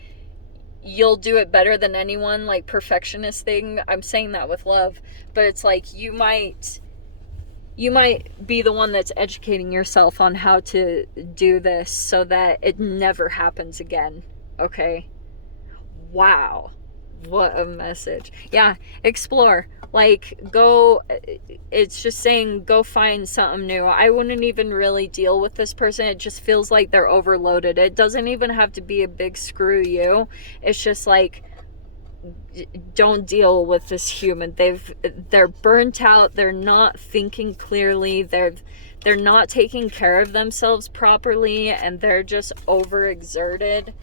you'll do it better than anyone, like perfectionist thing. I'm saying that with love, but it's like you might be the one that's educating yourself on how to do this so that it never happens again. Okay? Wow, what a message. Yeah, explore, like, go. It's just saying go find something new. I wouldn't even really deal with this person. It just feels like they're overloaded. It doesn't even have to be a big screw you. It's just like, don't deal with this human. They're burnt out, they're not thinking clearly, they're not taking care of themselves properly, and they're just overexerted.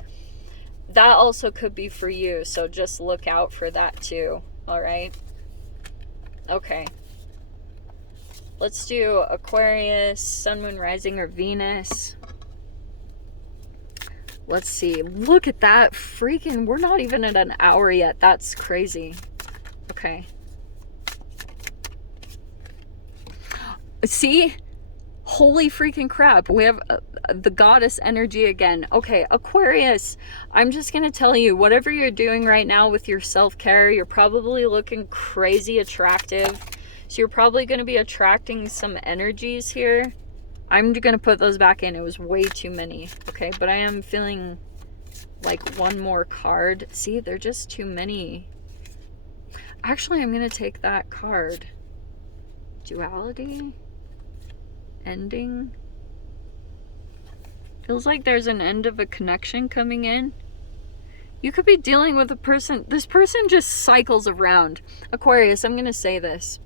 That also could be for you, so just look out for that too. All right? Okay. Let's do Aquarius, Sun, Moon, Rising, or Venus. Let's see. Look at that. Freaking, we're not even at an hour yet. That's crazy. Okay. See? Holy freaking crap. We have the goddess energy again. Okay, Aquarius, I'm just going to tell you, whatever you're doing right now with your self-care, you're probably looking crazy attractive. So you're probably going to be attracting some energies here. I'm going to put those back in. It was way too many. Okay, but I am feeling like one more card. See, they're just too many. Actually, I'm going to take that card. Duality? Ending? Feels like there's an end of a connection coming in. You could be dealing with a person. This person just cycles around. Aquarius, I'm going to say this.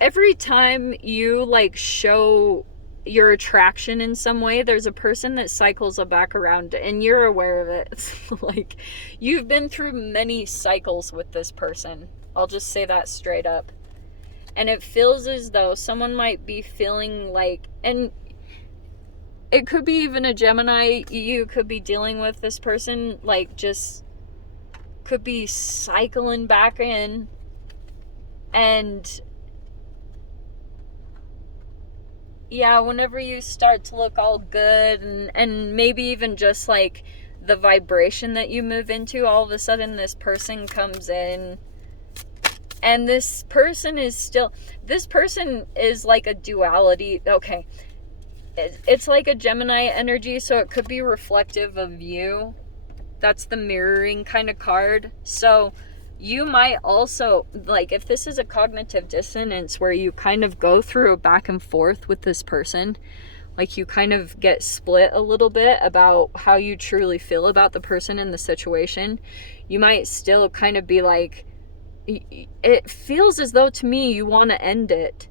Every time you like show your attraction in some way, there's a person that cycles back around, and you're aware of it. It's like you've been through many cycles with this person. I'll just say that straight up. And it feels as though someone might be feeling like, and it could be even a Gemini, you could be dealing with this person, like just could be cycling back in, and yeah, whenever you start to look all good, and maybe even just like the vibration that you move into, all of a sudden this person comes in, and this person is like a duality. Okay, it's like a Gemini energy, so it could be reflective of you. That's the mirroring kind of card. So you might also, like, if this is a cognitive dissonance where you kind of go through a back and forth with this person, like you kind of get split a little bit about how you truly feel about the person in the situation, you might still kind of be like, it feels as though to me you want to end it,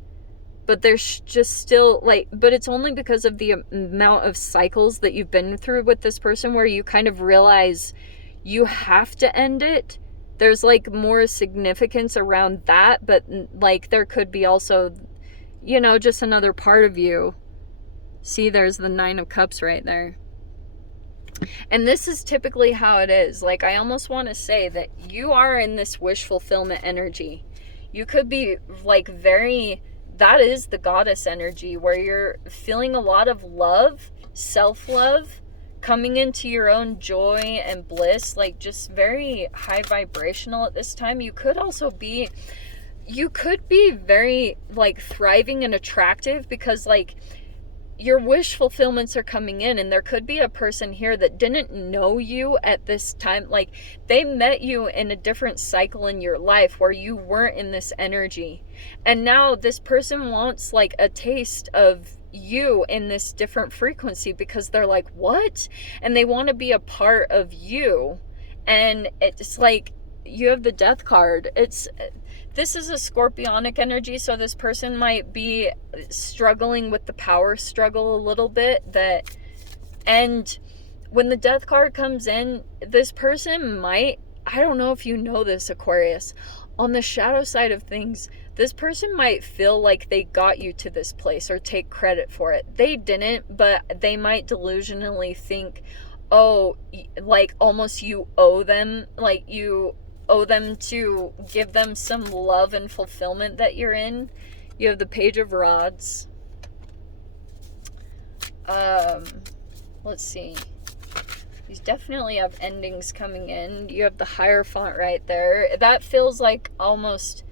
but there's just still like, but it's only because of the amount of cycles that you've been through with this person where you kind of realize you have to end it. There's like more significance around that, but like there could be also, you know, just another part of you. See, there's the 9 of Cups right there. And this is typically how it is. Like, I almost want to say that you are in this wish fulfillment energy. You could be like that is the goddess energy where you're feeling a lot of love, self-love, coming into your own joy and bliss, like just very high vibrational at this time. You could be very like thriving and attractive because like your wish fulfillments are coming in, and there could be a person here that didn't know you at this time. Like they met you in a different cycle in your life where you weren't in this energy, and now this person wants like a taste of you in this different frequency because they're like, what? And they want to be a part of you. And it's like you have the Death card. This is a Scorpionic energy, so this person might be struggling with the power struggle a little bit. And when the Death card comes in, this person might, I don't know if you know this, Aquarius, on the shadow side of things, this person might feel like they got you to this place or take credit for it. They didn't, but they might delusionally think, oh, like almost you owe them, like you owe them to give them some love and fulfillment that you're in. You have the Page of Rods. Let's see. These definitely have endings coming in. You have the Hierophant right there. That feels like almost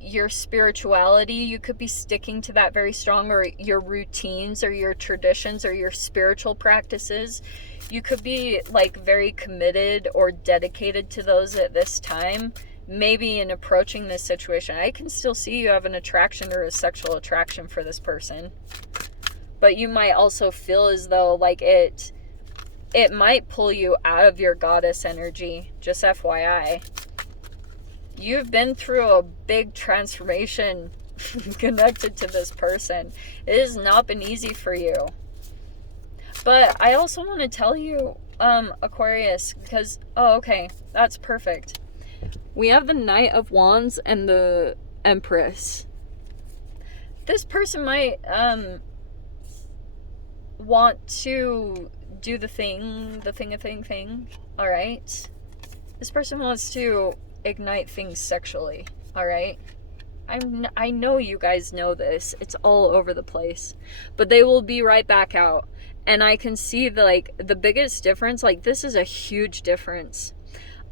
your spirituality. You could be sticking to that very strong, or your routines or your traditions or your spiritual practices. You could be like very committed or dedicated to those at this time. Maybe in approaching this situation, I can still see you have an attraction or a sexual attraction for this person. But you might also feel as though like it might pull you out of your goddess energy. Just FYI. You've been through a big transformation connected to this person. It has not been easy for you. But I also want to tell you, Aquarius, because, oh, okay, that's perfect. We have the Knight of Wands and the Empress. This person might want to do the thing, all right? This person wants to ignite things sexually, all right? I know you guys know this. It's all over the place. But they will be right back out. And I can see the biggest difference, like this is a huge difference.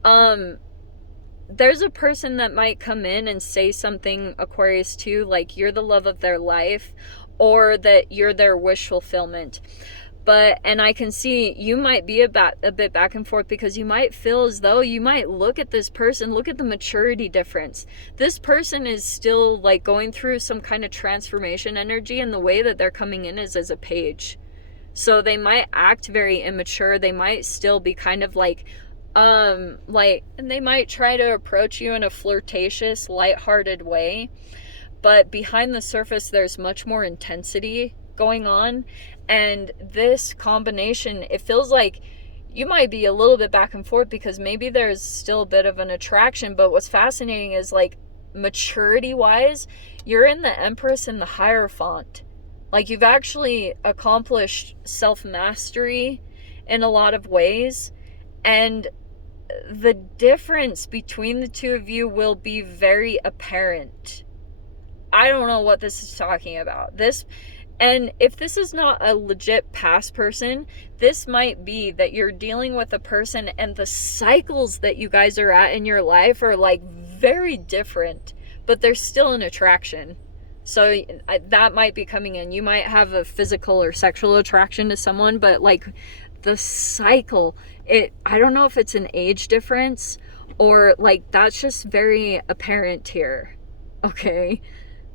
There's a person that might come in and say something, Aquarius, too, like you're the love of their life, or that you're their wish fulfillment. And I can see you might be a bit back and forth because you might feel as though you might look at this person, look at the maturity difference. This person is still like going through some kind of transformation energy, and the way that they're coming in is as a page. So they might act very immature. They might still be kind of and they might try to approach you in a flirtatious, lighthearted way. But behind the surface, there's much more intensity going on. And this combination, it feels like you might be a little bit back and forth because maybe there's still a bit of an attraction. But what's fascinating is like maturity wise, you're in the Empress and the Hierophant. Like you've actually accomplished self-mastery in a lot of ways. And the difference between the two of you will be very apparent. I don't know what this is talking about. And if this is not a legit past person, this might be that you're dealing with a person and the cycles that you guys are at in your life are like very different, but there's still an attraction. So that might be coming in. You might have a physical or sexual attraction to someone, but like the cycle, I don't know if it's an age difference or like that's just very apparent here. Okay,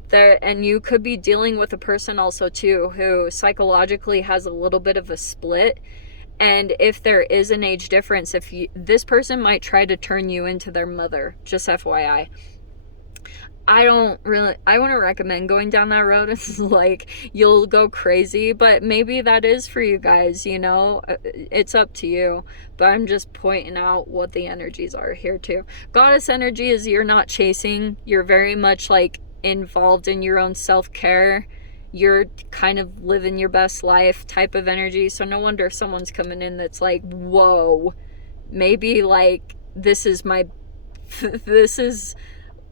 there, and you could be dealing with a person also too who psychologically has a little bit of a split. And if there is an age difference, this person might try to turn you into their mother, just FYI. I wouldn't recommend going down that road. It's like, you'll go crazy, but maybe that is for you guys, you know, it's up to you. But I'm just pointing out what the energies are here too. Goddess energy is you're not chasing, you're very much like involved in your own self-care. You're kind of living your best life type of energy. So no wonder if someone's coming in that's like, whoa, maybe like this is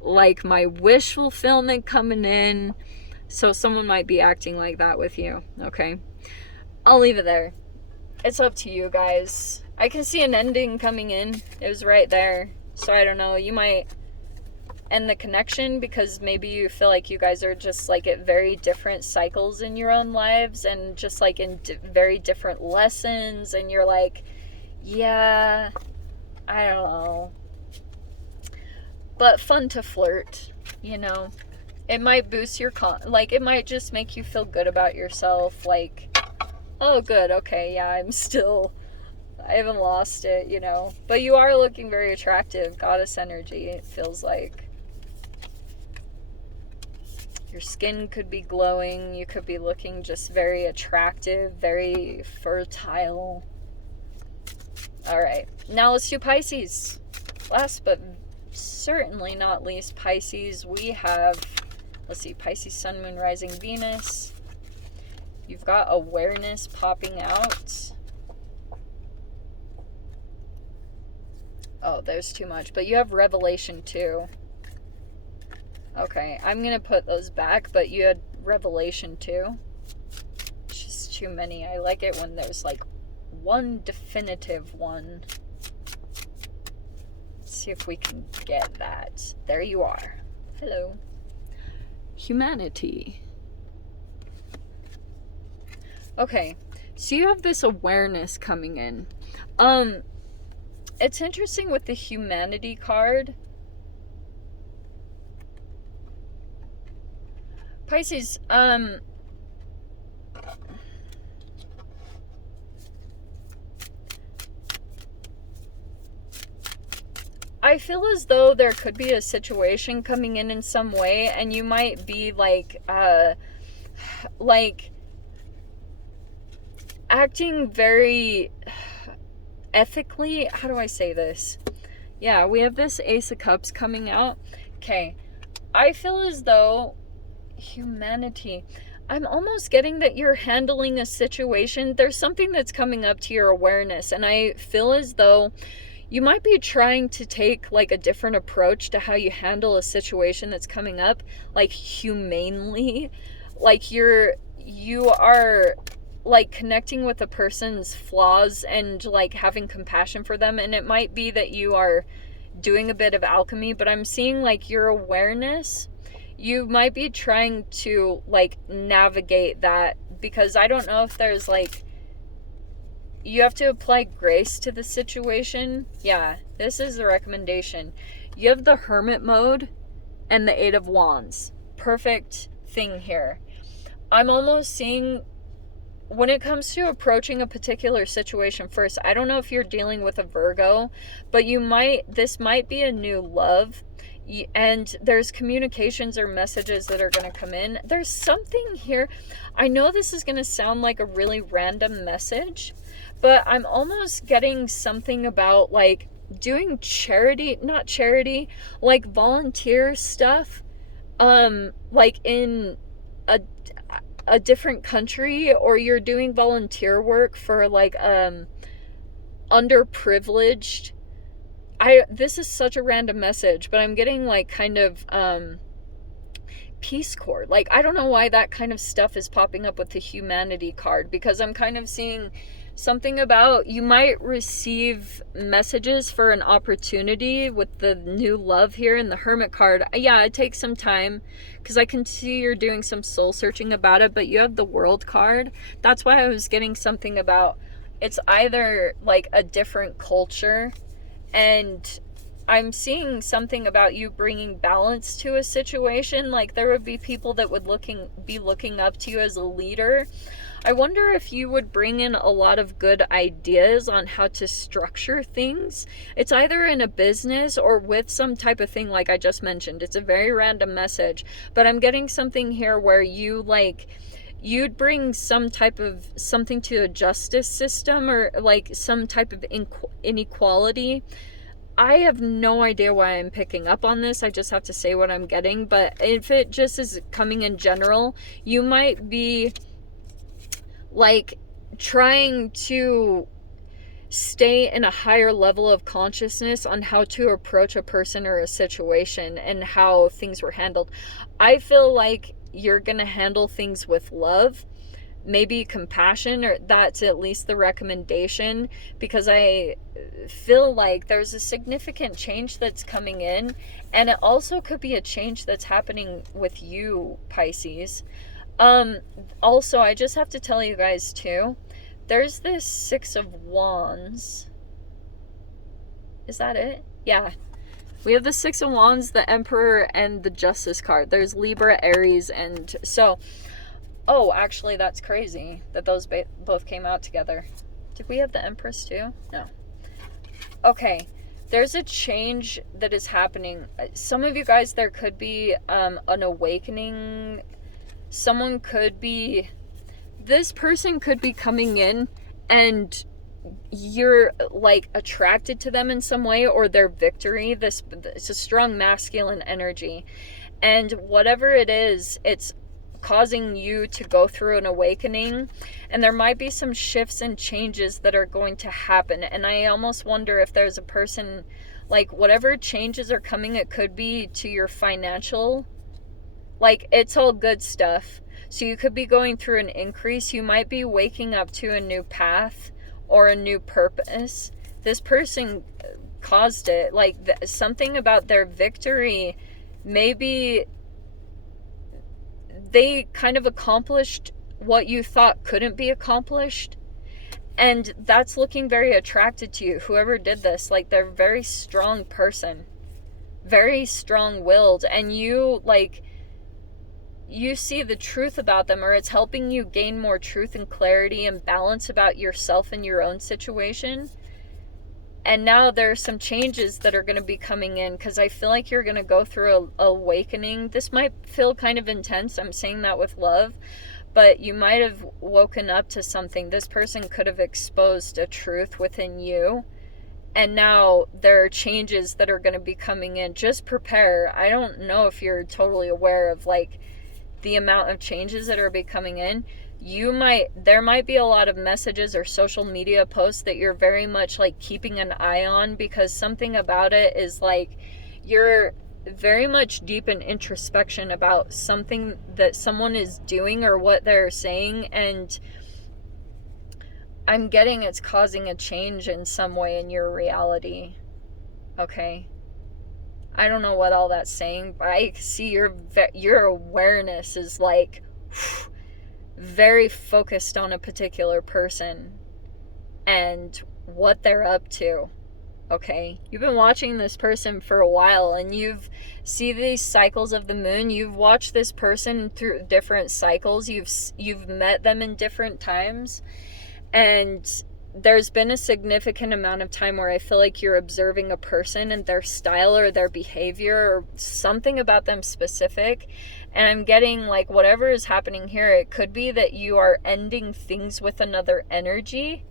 like my wish fulfillment coming in. So someone might be acting like that with you. Okay, I'll leave it there. It's up to you guys. I can see an ending coming in. It was right there. So I don't know, you might end the connection because maybe you feel like you guys are just like at very different cycles in your own lives and just like in very different lessons, and you're like, yeah, I don't know. But fun to flirt, you know. It might boost your like it might just make you feel good about yourself, like, oh good, okay, yeah, I haven't lost it, you know. But you are looking very attractive, goddess energy, it feels like. Your skin could be glowing, you could be looking just very attractive, very fertile. Alright, now let's do Pisces. Last but certainly not least, Pisces, we have, let's see, Pisces, Sun, Moon, Rising, Venus. You've got awareness popping out. Oh, there's too much, but you have revelation too. Okay, I'm gonna put those back, but you had revelation too. It's just too many. I like it when there's like one definitive one. Let's see if we can get that. There you are. Hello. Humanity. Okay, so you have this awareness coming in. It's interesting with the humanity card. Pisces, I feel as though there could be a situation coming in some way, and you might be like acting very ethically. How do I say this? Yeah, we have this Ace of Cups coming out. Okay, I feel as though humanity, I'm almost getting that you're handling a situation. There's something that's coming up to your awareness, and I feel as though you might be trying to take like a different approach to how you handle a situation that's coming up, like humanely. Like you are like connecting with a person's flaws and like having compassion for them, and it might be that you are doing a bit of alchemy, but I'm seeing like your awareness, you might be trying to like navigate that, because I don't know if there's like, you have to apply grace to the situation. Yeah, this is the recommendation. You have the Hermit mode and the Eight of Wands. Perfect thing here. I'm almost seeing, when it comes to approaching a particular situation first, I don't know if you're dealing with a Virgo, but this might be a new love, and there's communications or messages that are going to come in. There's something here. I know this is going to sound like a really random message, but I'm almost getting something about like doing not charity, like volunteer stuff, like in a different country, or you're doing volunteer work for like underprivileged. This is such a random message, but I'm getting like kind of Peace Corps. Like, I don't know why that kind of stuff is popping up with the humanity card, because I'm kind of seeing something about you might receive messages for an opportunity with the new love here in the Hermit card. Yeah, it takes some time because I can see you're doing some soul searching about it, but you have the World card. That's why I was getting something about, it's either like a different culture, and I'm seeing something about you bringing balance to a situation. Like there would be people that would be looking up to you as a leader. I wonder if you would bring in a lot of good ideas on how to structure things. It's either in a business or with some type of thing like I just mentioned. It's a very random message, but I'm getting something here where you like, you'd bring some type of something to a justice system or like some type of inequality. I have no idea why I'm picking up on this. I just have to say what I'm getting. But if it just is coming in general, you might be like trying to stay in a higher level of consciousness on how to approach a person or a situation and how things were handled. I feel like you're going to handle things with love, maybe compassion, or that's at least the recommendation, because I feel like there's a significant change that's coming in, and it also could be a change that's happening with you, Pisces. Also, I just have to tell you guys too, there's this Six of Wands. Is that it? Yeah. We have the Six of Wands, the Emperor, and the Justice card. There's Libra, Aries, and so... Oh, actually, that's crazy that those both came out together. Did we have the Empress too? No. Okay. There's a change that is happening. Some of you guys, there could be an awakening. Someone could be... This person could be coming in and you're like attracted to them in some way, or their victory. It's a strong masculine energy. And whatever it is, it's causing you to go through an awakening, and there might be some shifts and changes that are going to happen. And I almost wonder if there's a person, like whatever changes are coming, it could be to your financial, like it's all good stuff. So you could be going through an increase. You might be waking up to a new path or a new purpose. This person caused it, like something about their victory. Maybe they kind of accomplished what you thought couldn't be accomplished, and that's looking very attracted to you. Whoever did this, like they're a very strong person, very strong-willed, and you like, you see the truth about them, or it's helping you gain more truth and clarity and balance about yourself and your own situation. And now there are some changes that are going to be coming in, because I feel like you're going to go through a awakening. This might feel kind of intense. I'm saying that with love, but you might have woken up to something. This person could have exposed a truth within you, and now there are changes that are going to be coming in. Just prepare. I don't know if you're totally aware of like the amount of changes that are coming in. There might be a lot of messages or social media posts that you're very much like keeping an eye on, because something about it is like you're very much deep in introspection about something that someone is doing or what they're saying, and I'm getting it's causing a change in some way in your reality. Okay, I don't know what all that's saying, but I see your awareness is like very focused on a particular person and what they're up to. Okay, you've been watching this person for a while, and you've see these cycles of the moon. You've watched this person through different cycles. You've met them in different times, and there's been a significant amount of time where I feel like you're observing a person and their style or their behavior or something about them specific. And I'm getting like whatever is happening here, it could be that you are ending things with another energy,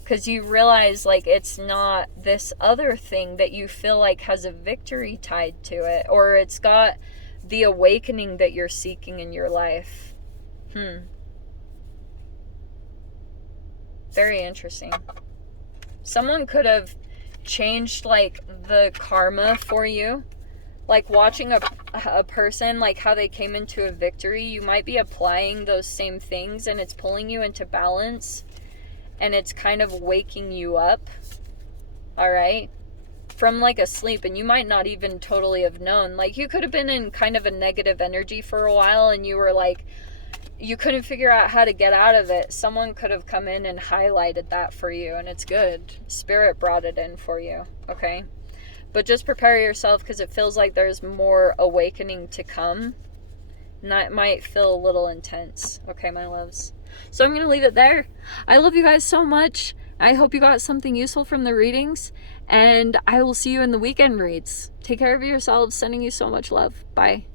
because you realize like it's not this other thing that you feel like has a victory tied to it, or it's got the awakening that you're seeking in your life. Very interesting. Someone could have changed like the karma for you. Like watching a person, like how they came into a victory, you might be applying those same things, and it's pulling you into balance, and it's kind of waking you up, all right, from like a sleep, and you might not even totally have known. Like you could have been in kind of a negative energy for a while, and you were like, you couldn't figure out how to get out of it. Someone could have come in and highlighted that for you, and it's good. Spirit brought it in for you, okay? But just prepare yourself, because it feels like there's more awakening to come. And that might feel a little intense. Okay, my loves. So I'm going to leave it there. I love you guys so much. I hope you got something useful from the readings. And I will see you in the weekend reads. Take care of yourselves. Sending you so much love. Bye.